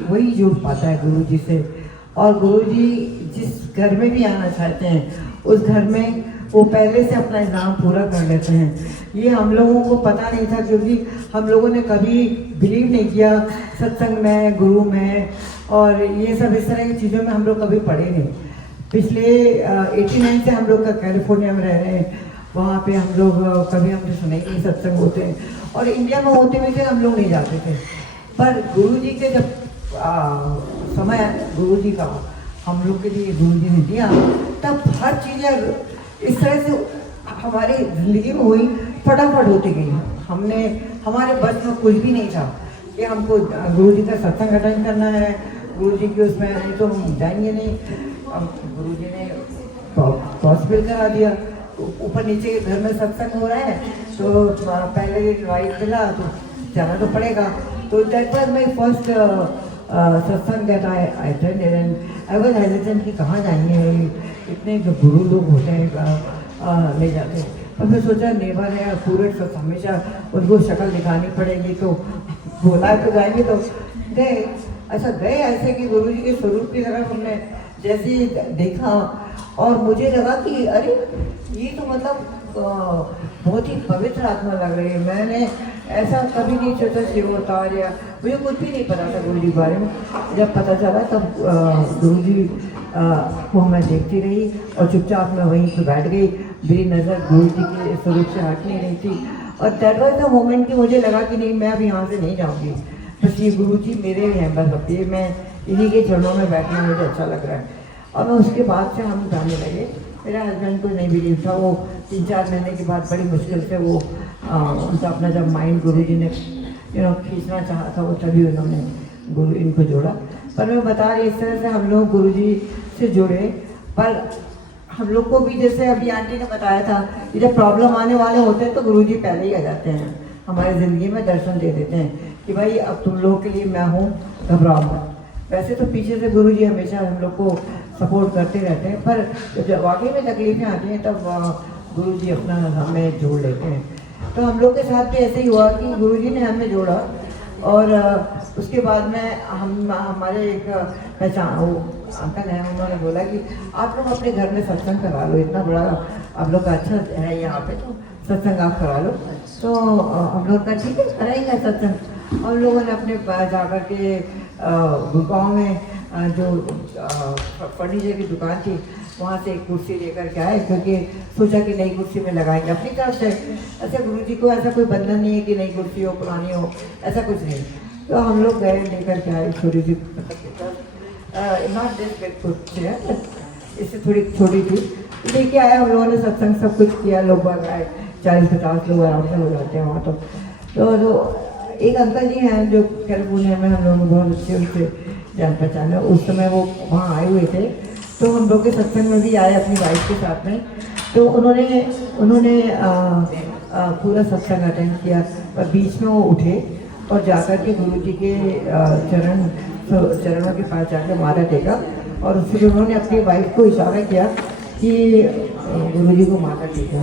वही जुड़ पाता है गुरुजी से। और गुरुजी जिस घर में भी आना चाहते हैं, उस घर में वो पहले से अपना एग्ज़ाम पूरा कर लेते हैं। ये हम लोगों को पता नहीं था, क्योंकि हम लोगों ने कभी बिलीव नहीं किया सत्संग में, गुरु में, और ये सब इस तरह की चीज़ों में हम लोग कभी पढ़े नहीं। पिछले 89 से हम लोग का कैलिफोर्निया में रह रहे हैं, वहाँ पे हम लोग कभी हमने सुने कि सत्संग होते हैं, और इंडिया में होते हुए थे, हम लोग नहीं जाते थे। पर गुरुजी के जब समय गुरुजी का हम लोग के लिए गुरुजी ने दिया, तब हर चीज़ें इस तरह से हमारी ज़िंदगी में हुई, फटाफट होती गई। हमारे बस में कुछ भी नहीं था कि हमको गुरुजी का सत्संग अटेंड करना है, गुरुजी की उसमें नहीं तो हम जाएंगे नहीं। गुरुजी ने पॉसिबल करा दिया। ऊपर नीचे के घर में सत्संग हो रहा है, तो पहले राइट मिला तो जाना तो पड़ेगा। तो दैट वाज माय फर्स्ट सत्संग that I attended, and I was hesitant कि कहाँ जाएंगे, इतने जो गुरु लोग होते हैं ले जाते हैं। और फिर सोचा नेबर है, पूरे हमेशा उनको शक्ल दिखानी पड़ेगी, तो बोला तो जाएंगे। तो गए ऐसे कि गुरु जी के स्वरूप की तरफ हमने जैसे ही देखा, और मुझे लगा कि अरे ये तो मतलब बहुत ही पवित्र आत्मा लग रही है। मैंने ऐसा कभी नहीं सोचा शिव अवतार, या मुझे कुछ भी नहीं पता था गुरु जी के बारे में। जब पता चला तब गुरु जी को मैं देखती रही, और चुपचाप मैं वहीं पर बैठ गई। मेरी नज़र गुरु जी के स्वरूप से हट नहीं रही थी, और दैट वाज द मोमेंट कि मुझे लगा कि नहीं, मैं अब यहाँ से नहीं जाऊँगी, बस ये गुरु जी मेरे हैं, बस अब ये मैं इन्हीं के चरणों में बैठना मुझे अच्छा लग रहा है। और मैं उसके बाद से हम जाने लगे। मेरे हस्बैंड को नहीं बिलीव था, वो 3-4 महीने के बाद बड़ी मुश्किल से वो उनका अपना जब माइंड गुरु जी ने खींचना चाहा था, वो तभी उन्होंने गुरु इनको जोड़ा। पर मैं बता रही, इस तरह से हम लोग गुरु जी से जुड़े। पर हम लोग को भी, जैसे अभी आंटी ने बताया था कि जब प्रॉब्लम आने वाले होते हैं तो गुरु जी पहले ही आ जाते हैं, हमारी ज़िंदगी में दर्शन दे देते हैं कि भाई अब तुम लोग के लिए मैं हूँ, घबराओ मत। वैसे तो पीछे से गुरु जी हमेशा हम लोग को सपोर्ट करते रहते हैं, पर जब वाकई में तकलीफें आती हैं तब गुरु जी अपना हमें जोड़ लेते हैं। तो हम लोग के साथ भी ऐसे ही हुआ कि गुरु जी ने हमें जोड़ा, और उसके बाद में हमारे एक पहचान वो अंकल हैं, उन्होंने बोला कि आप लोग अपने घर में सत्संग करा लो, इतना बड़ा आप लोग का अच्छा है यहाँ पे, तो सत्संग आप करा लो। तो हम लोग का ठीक है, कराएंगे सत्संग। और लोगों ने अपने जाकर के गुड़गांव में जो फर्नीचर की दुकान थी, वहाँ से एक कुर्सी लेकर के आए, क्योंकि सोचा कि नई कुर्सी में लगाएंगे अपनी तरफ से। ऐसे गुरु जी को ऐसा कोई बंधन नहीं है कि नई कुर्सी हो, पुरानी हो, ऐसा कुछ नहीं। तो हम लोग गए, लेकर के आए छोटी सी, नॉट दिस बिग कुर्सी है, इससे थोड़ी छोटी थी, लेके आए। हम लोगों ने सत्संग सब कुछ किया, लोग बाग आए, 40-50 लोग आराम से हो जाते हैं वहाँ। तो एक अंकल जी हैं जो कैलिफोर्निया में, हम लोग बहुत अच्छे उनसे जान पहचान है। उस समय वो वहाँ आए हुए थे, तो हम लोग के सत्संग में भी आए अपनी वाइफ के साथ में। तो उन्होंने पूरा सत्संग अटेंड किया, पर बीच में वो उठे और जाकर के गुरु जी के चरणों के पास जाकर माथा टेका, और फिर उन्होंने अपनी वाइफ को इशारा किया कि गुरु जी को माथा टेका।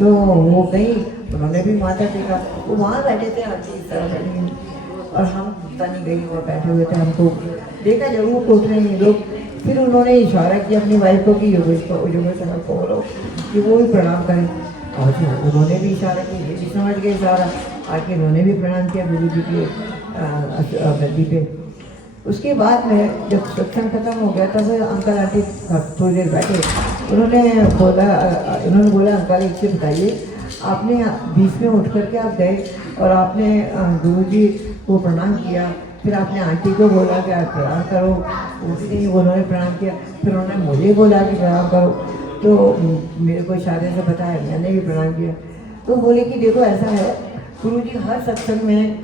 तो वो गई, उन्होंने भी माथा टेका। वो वहाँ बैठे थे आंटी इस तरह बैठी, और हम पता नहीं गई वहाँ बैठे हुए थे, हमको देखा जरूर कोट रहे हैं लोग। फिर उन्होंने इशारा किया अपनी वाइफ को कि योगेश साहब को बोलो कि वो भी प्रणाम करें, और उन्होंने भी इशारा किया, ये भी समझ गए इशारा, आके उन्होंने भी प्रणाम किया गुरु जी की गद्दी पे। उसके बाद में जब सत्संग खत्म हो गया तब अंकल आंटी थोड़ी देर बैठे, उन्होंने बोला अंकल एक चीज़ बताइए, आपने बीच में उठ करके आप गए और आपने गुरुजी को प्रणाम किया, फिर आपने आंटी को बोला कि आप प्रणाम करो, उसने उन्होंने प्रणाम किया, फिर उन्होंने मुझे बोला कि प्रणाम करो, तो मेरे को इशारे से पता है, मैंने भी प्रणाम किया। तो बोले कि देखो ऐसा है, गुरुजी हर सत्संग में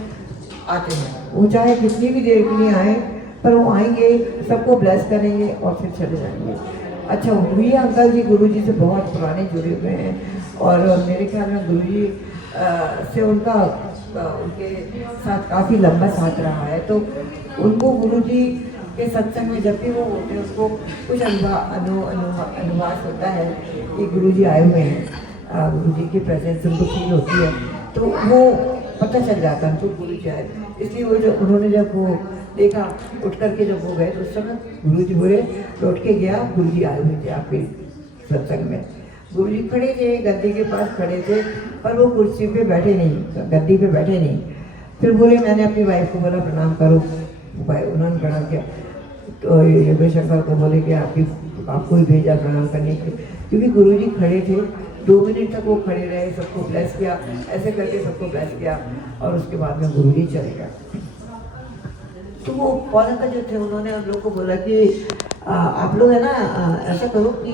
आते हैं, वो चाहे कितनी भी देर के लिए आए, पर वो आएंगे, सबको ब्लेस करेंगे और फिर चले जाएंगे। अच्छा, भैया अंकल जी गुरुजी से बहुत पुराने जुड़े हुए हैं, और मेरे ख्याल में गुरुजी से उनके साथ काफ़ी लंबा साथ रहा है। तो उनको गुरुजी के सत्संग में जब भी वो होते हैं, उसको कुछ अनुवास होता है कि गुरुजी आए हुए हैं, गुरुजी की प्रेजेंस उनको फील होती है, तो वो पता चल जाता है उनको गुरुजी आए। इसलिए वो उन्होंने जब वो देखा उठ करके जब वो गए, तो उस समय गुरुजी बोले, लौट के गया, गुरुजी आए हुए थे आपके सत्संग में। गुरुजी खड़े थे, गद्दी के पास खड़े थे, पर वो कुर्सी पे बैठे नहीं, गद्दी पे बैठे नहीं। फिर बोले, मैंने अपनी वाइफ को बोला प्रणाम करो, उन्होंने प्रणाम किया। तो योगेश अंकल को बोले कि आपको ही भेजा प्रणाम करने के, क्योंकि गुरुजी खड़े थे, 2 मिनट तक वो खड़े रहे, सबको ब्लेस किया, ऐसे करके सबको ब्लेस किया, और उसके बाद में गुरुजी चले गए। तो वो पौल अंकल जो थे, उन्होंने हम लोग को बोला कि आप लोग है ना ऐसा करो कि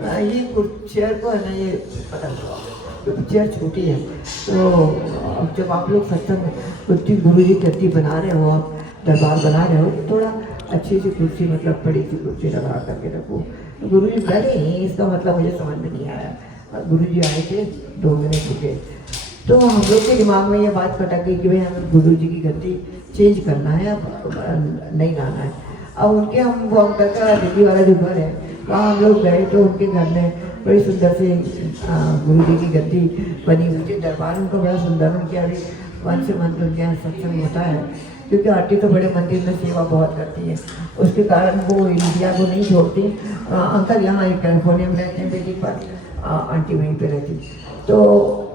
ये चेयर को है ना, ये पता करो, चेयर छोटी है, तो जब आप लोग सत्संग गुरु जी गद्दी बना रहे हो, आप दरबार बना रहे हो, तो थोड़ा अच्छी सी कुर्सी, मतलब बड़ी सी कुर्सी लगा करके रखो। तो गुरु जी बैठे नहीं, इसका मतलब मुझे समझ में नहीं आया। गुरु जी आए थे, 2 मिनट रुके, तो हम लोग के दिमाग में ये बात खटक गई कि भाई हमें गुरु जी की गद्दी चेंज करना है, अब नहीं लाना है। अब उनके हम वो अंकल का दिल्ली वाला जो घर है, वहाँ हम लोग गए, तो उनके घर में बड़ी सुंदर से गुरु जी की गद्दी बनी हुई थी। दरबार उनका बड़ा सुंदर, उनके अभी 1 मंथ उनके यहाँ सत्संग होता है, क्योंकि आंटी तो बड़े मंदिर में सेवा बहुत करती है, उसके कारण वो इंडिया को नहीं छोड़ती। अंकल यहाँ कैलिफोर्निया में रहते हैं, बेटी पर आंटी वहीं पे रहती। तो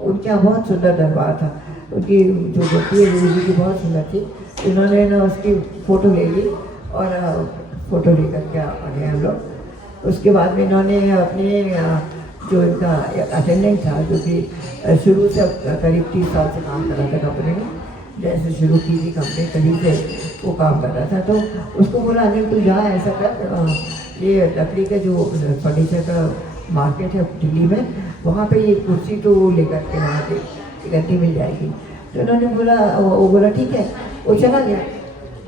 उनके यहाँ बहुत सुंदर दरबार था, उनकी जो गद्दी है गुरु जी की बहुत सुंदर थी। इन्होंने ना उसकी फ़ोटो ले ली, और फ़ोटो लेकर के आ गए हम लोग। उसके बाद में इन्होंने अपने जो इनका अटेंडेंट था, जो कि शुरू से करीब 30 साल से काम कर रहा था कंपनी में, जैसे शुरू की थी कंपनी, कहीं से वो काम कर रहा था, तो उसको बोला, अनिल तू जा ऐसा कर, ये लकड़ी का जो फर्नीचर का मार्केट है दिल्ली में, वहाँ पे ये कुर्सी तो लेकर के वहाँ पे गद्दी मिल जाएगी। तो उन्होंने बोला, वो बोला ठीक है, वो चला गया।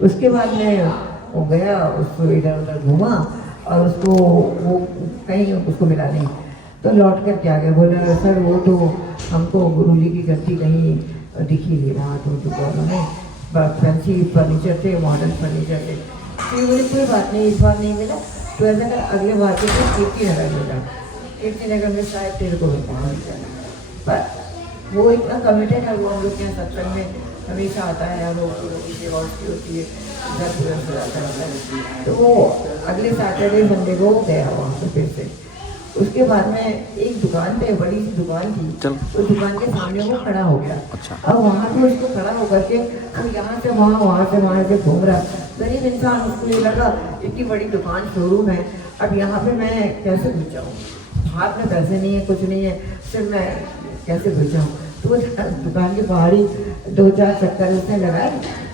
उसके बाद में वो गया, उसको इधर उधर घूमा, और उसको वो कहीं उसको मिला नहीं, तो लौट कर क्या गया, बोला सर वो तो हमको गुरुजी की गद्दी कहीं दिखी नहीं रहा, तो उन्होंने फैंसी फर्नीचर थे, मॉडर्न फर्नीचर थे। फिर बोले कोई बात नहीं, इस बार नहीं मिला तो ऐसा कर अगले बार से कीर्ति नगर में जा, कीर्ति नगर में शायद तेरे को मिल जाए। पर वो इतना कमिटेड है, वो हम लोग के यहाँ सत्संग में हमेशा आता है, वो की सेवा उसकी होती है, घर पूरा रहता है। तो वो अगले सैटरडे संडे को गया वहाँ से फिर से। उसके बाद में एक दुकान पे, बड़ी सी दुकान थी, उस दुकान के सामने वो खड़ा हो गया। अब वहाँ पे उसको खड़ा होकर के वो यहाँ से वहाँ, वहाँ से वहाँ से घूम रहा। गरीब इंसान, उसको ये लगा इतनी बड़ी दुकान शोरूम है, अब यहाँ पे मैं कैसे घुस जाऊँ, हाथ में पैसे नहीं है, कुछ नहीं है, फिर मैं कैसे घुस जाऊँ। तो वो दुकान के बाहर ही 2-4 चक्कर उसने लगाए,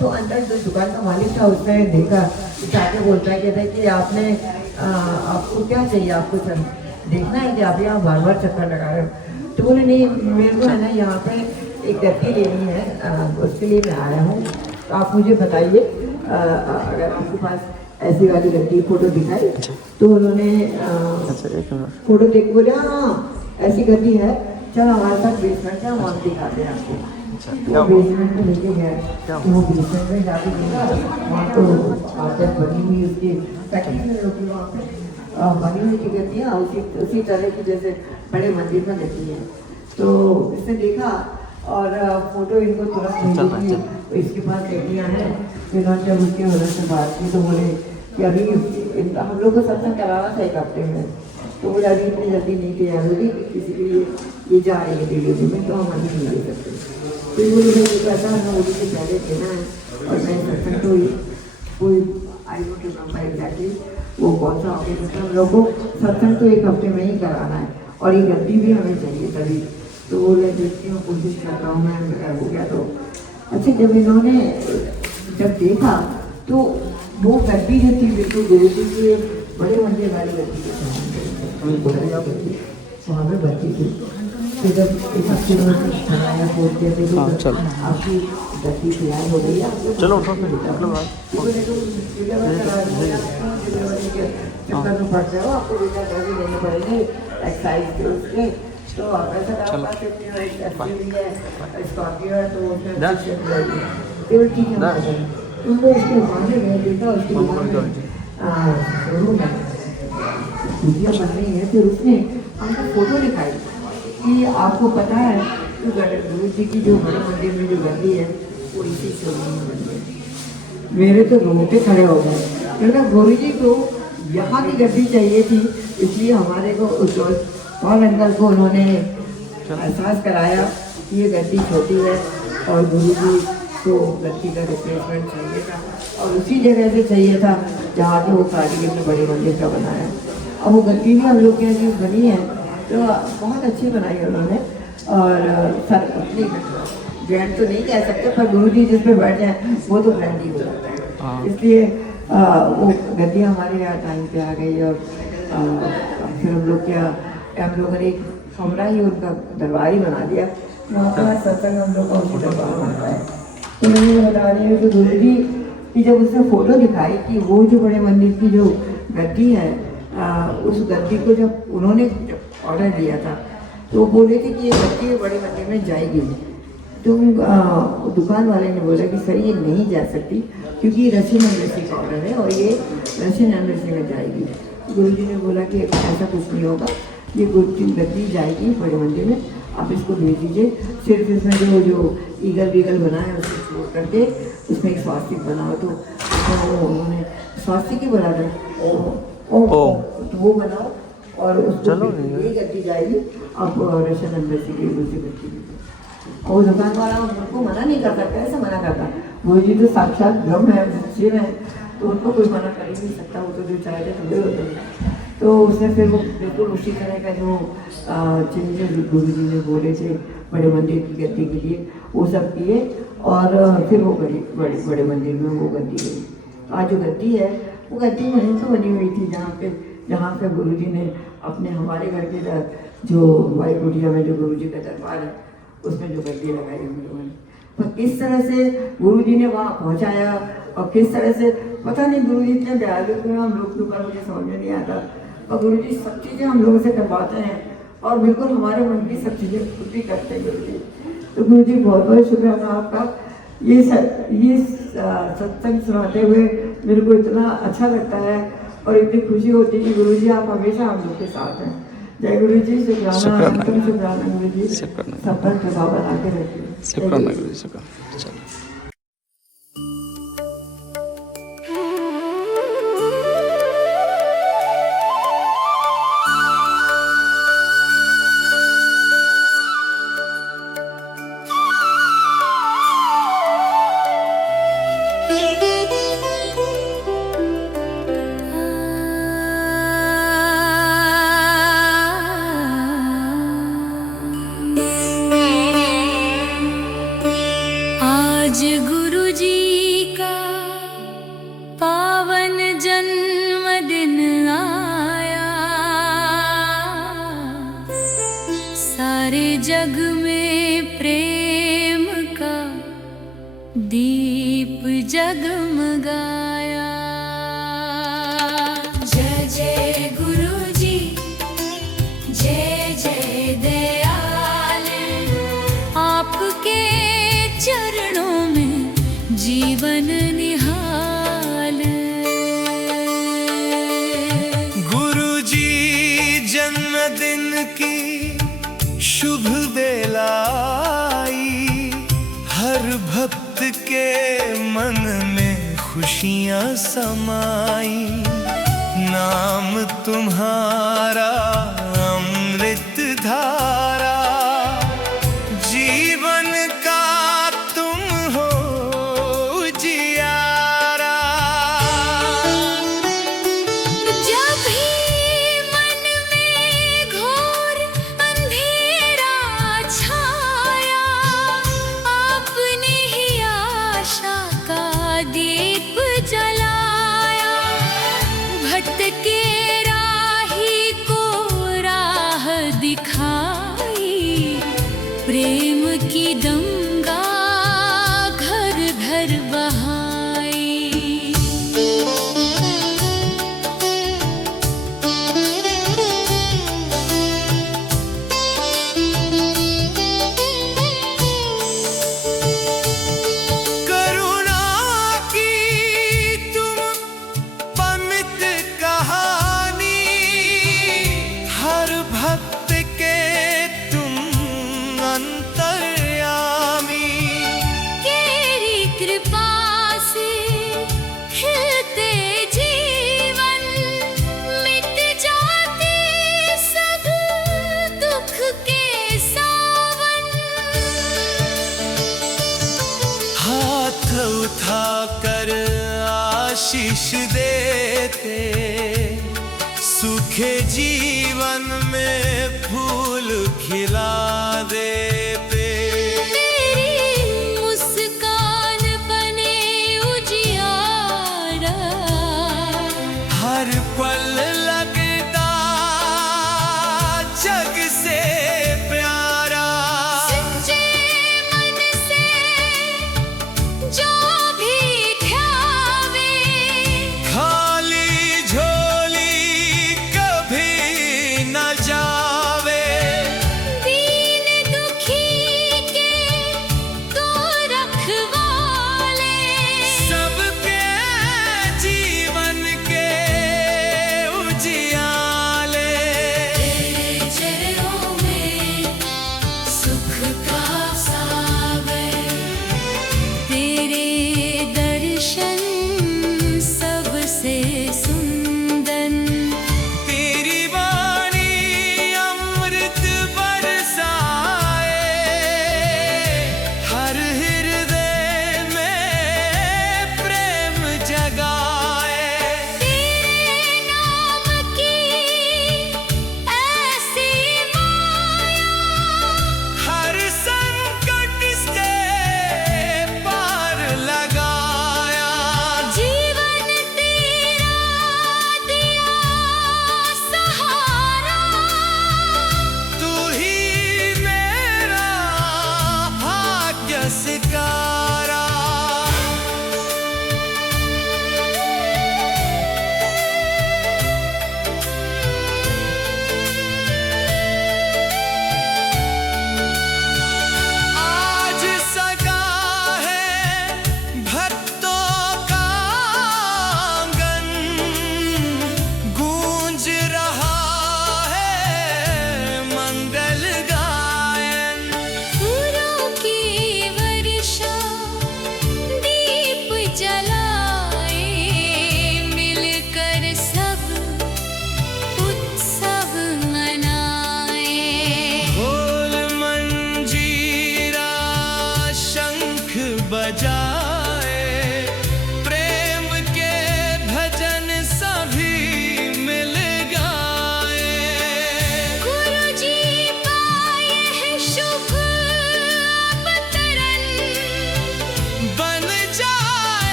तो अंदर जो दुकान का मालिक था उसने देखा, जाके बोलता है कहता है कि आपने आपको क्या चाहिए, आपको चल देखना है कि आप यहाँ बार बार चक्कर लगा रहे हो। तो बोले नहीं, मेरे को है ना यहाँ पे एक गद्दी लेनी है, उसके लिए मैं आया हूँ, तो आप मुझे बताइए अगर आपके पास ऐसी वाली गद्दी, फोटो दिखाई। तो उन्होंने फोटो देख बोले हाँ ऐसी गद्दी है, चलो हमारे साथ बेसमेंट है, हम दिखाते हैं आपको। तो बेसमेंट में लेके गए, तो वो बेसमेंट में जाके देखा, वहाँ तो आदत बनी हुई उसकी पैकिंग में होती, वहाँ पे बनी हुई की गद्दियाँ उसी तरह की जैसे बड़े मंदिर में लगती है। तो इसने देखा और फोटो इनको तुरंत भेजी थी। तो इसके पास बेटियाँ हैं, इन्होंने जब उसके वजह से बात की तो बोले कि अभी हम लोग को सत्संग कराना था 1 हफ्ते में, तो बोले अभी इतनी जल्दी नहीं तैयार होगी, किसी के लिए ये जा रही है डिलीवरी में, तो हम अभी नहीं ले सकते। फिर बोले भाई कहता है हमें ओडी से पहले देना है, और मैं सत्संग तो कोई आई डोंट रिमेम्बर एग्जैक्टली वो कौन सा ऑकेजन था, हम लोग को सत्संग तो 1 हफ्ते में ही कराना है और ये गद्दी भी हमें चाहिए तभी। तो बोले देखती हूँ, कोशिश कर रहा हूँ मैं, हो गया तो अच्छा। जब इन्होंने जब देखा तो वो गद्दी जो थी बिल्कुल गुरु जी की बड़े मंदिर वाली गद्दी वहाँ पर बच्ची थी। तो जब एक हफ्ते में बनाया फोर्थ डे पे आपकी गद्दी तैयार हो गई, चलो चक्कर में पड़ जाओ, आपको लेने पड़ेंगे एक्सरसाइज के उसके। तो वैसे स्कॉर्पियो है तो उसमें ठीक है। उनको उसके माने में देखा, उसके शोरूम है वीडियो बन रही है। फिर उसने हमको फोटो दिखाई कि आपको पता है कि गुरु जी की जो बड़े मंदिर में जो गद्दी है वो इसी शोरूम में बनी है। मेरे तो रोंगटे खड़े हो गए, क्योंकि गुरु जी को यहाँ की गद्दी चाहिए थी, इसलिए हमारे को उस और अंकल को उन्होंने एहसास कराया कि ये गद्दी छोटी है और गुरु जी को गद्दी का रिप्लेसमेंट चाहिए था, और उसी जगह से चाहिए था जहाँ के वो कारीगर ने बड़े मंदिर का बनाया। अब वो गद्दी भी हम लोग के यहाँ बनी है तो बहुत अच्छी बनाई है उन्होंने, और सर अपनी ब्रांड तो नहीं कह सकते, पर गुरु जी जिस पे बैठ जाए वो तो ब्रांड ही हो जाता है। इसलिए वो गद्दी हमारे यहाँ टाइम पे आ गई, और फिर हम लोग क्या हम लोगों ने एक कमरा ही उनका दरबार ही बना दिया, वहाँ पर सत्संग हम लोग का उसी दरबार होता है। तो मैंने बता रही हूँ कि गुरु जी की जब उसने फ़ोटो दिखाई कि वो जो बड़े मंदिर की जो गद्दी है, उस गद्दी को जब उन्होंने ऑर्डर दिया था तो वो बोले थे कि ये गद्दी बड़े मंदिर में जाएगी। तो दुकान वाले ने बोला कि सर ये नहीं जा सकती क्योंकि रशियन एम्बेसी का ऑर्डर है और ये रशियन एम्बेसी में जाएगी। गुरु जी ने बोला कि ऐसा कुछ नहीं होगा, ये गद्दी जाएगी बड़े मंदिर में, आप इसको भेज दीजिए। सिर्फ इसमें जो ईगल वीगल बना है उसको छोड़ करके उसमें एक स्वास्तिक बनाओ। तो उन्होंने स्वास्तिक ही बना था, तो वो बनाओ और उसको ये गद्दी जाएगी अब रशियन एम्बेसी की दूसरी गद्दी। और दुकान वाला उनको मना नहीं करता, कैसे मना करता, वो जी तो साक्षात ब्रह्म है, शिव है, तो उनको कोई मना कर ही नहीं सकता, वो तो जो चाहते थोड़े होते। तो उसने फिर वो बिल्कुल उसी तरह का जो चेंजेस गुरु जी ने बोले थे बड़े मंदिर की गद्दी के लिए वो सब किए, और फिर वो बड़े मंदिर में वो गद्दी गई। आज जो गद्दी है वो गद्दी वहीं से बनी हुई थी जहाँ पे गुरु जी ने अपने हमारे घर के जो वाई कुटिया में जो गुरु जी का दरबार है उसमें जो गद्दी लगाई हम लोगों ने। पर किस तरह से गुरु जी ने वहाँ पहुँचाया और किस तरह से पता नहीं, गुरु जी इतने दयालु थे, हम लोग का मुझे समझ में नहीं आता, और गुरु जी सब चीज़ें हम लोगों से करवाते हैं और बिल्कुल हमारे मन की सब चीज़ें खुद भी करते हैं गुरु जी। तो गुरु जी बहुत बहुत शुक्राना आपका। ये सत्संग सुनाते हुए मेरे को इतना अच्छा लगता है और इतनी खुशी होती है कि गुरु जी आप हमेशा हम लोग के साथ हैं। जय गुरु जी, शुक्राना गुरु जी, सब पर प्रभाव बना के रखिए। शुक्राना गुरु जी, शुक्राना। चलो जग में प्रेम का दीप जगमगाया। जय जय गुरु जी, जय जय दयाल, आपके चरणों में जीवन निहाल। गुरु जी जन्मदिन की शुभ खुशियाँ समाई, नाम तुम्हारा अमृत धारा, जीवन का तुम हो जियारा। जब भी मन में घोर अंधेरा छाया, आपने ही आशा का दीप जलाया, भटके राही को राह दिखाई, प्रेम की गंगा घर घर बहाई। करुणा की तुम पमित कहानी, हर भक्त के तुम अंतर्यामी। तेरी कृपा से खिलते जीवन, मिट जाते सब दुख के सावन। हाथ उठाकर आशीष देते, सूखे जीवन में फूल खिला देते। तेरी मुस्कान बने उजियारा, हर पल लगता जग से प्यारा। सच्चे मन से जो भी ध्यावे, खाली झोली कभी न जावे। दीन दुखी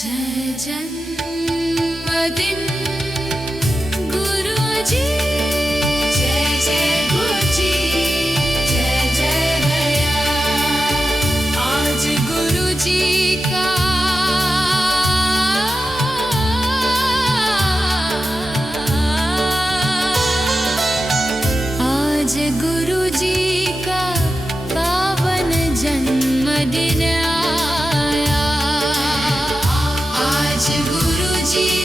जय जन्मदिन गुरुजी, जय जय गुरुजी, जय जय भैया। आज गुरुजी का आज गुरुजी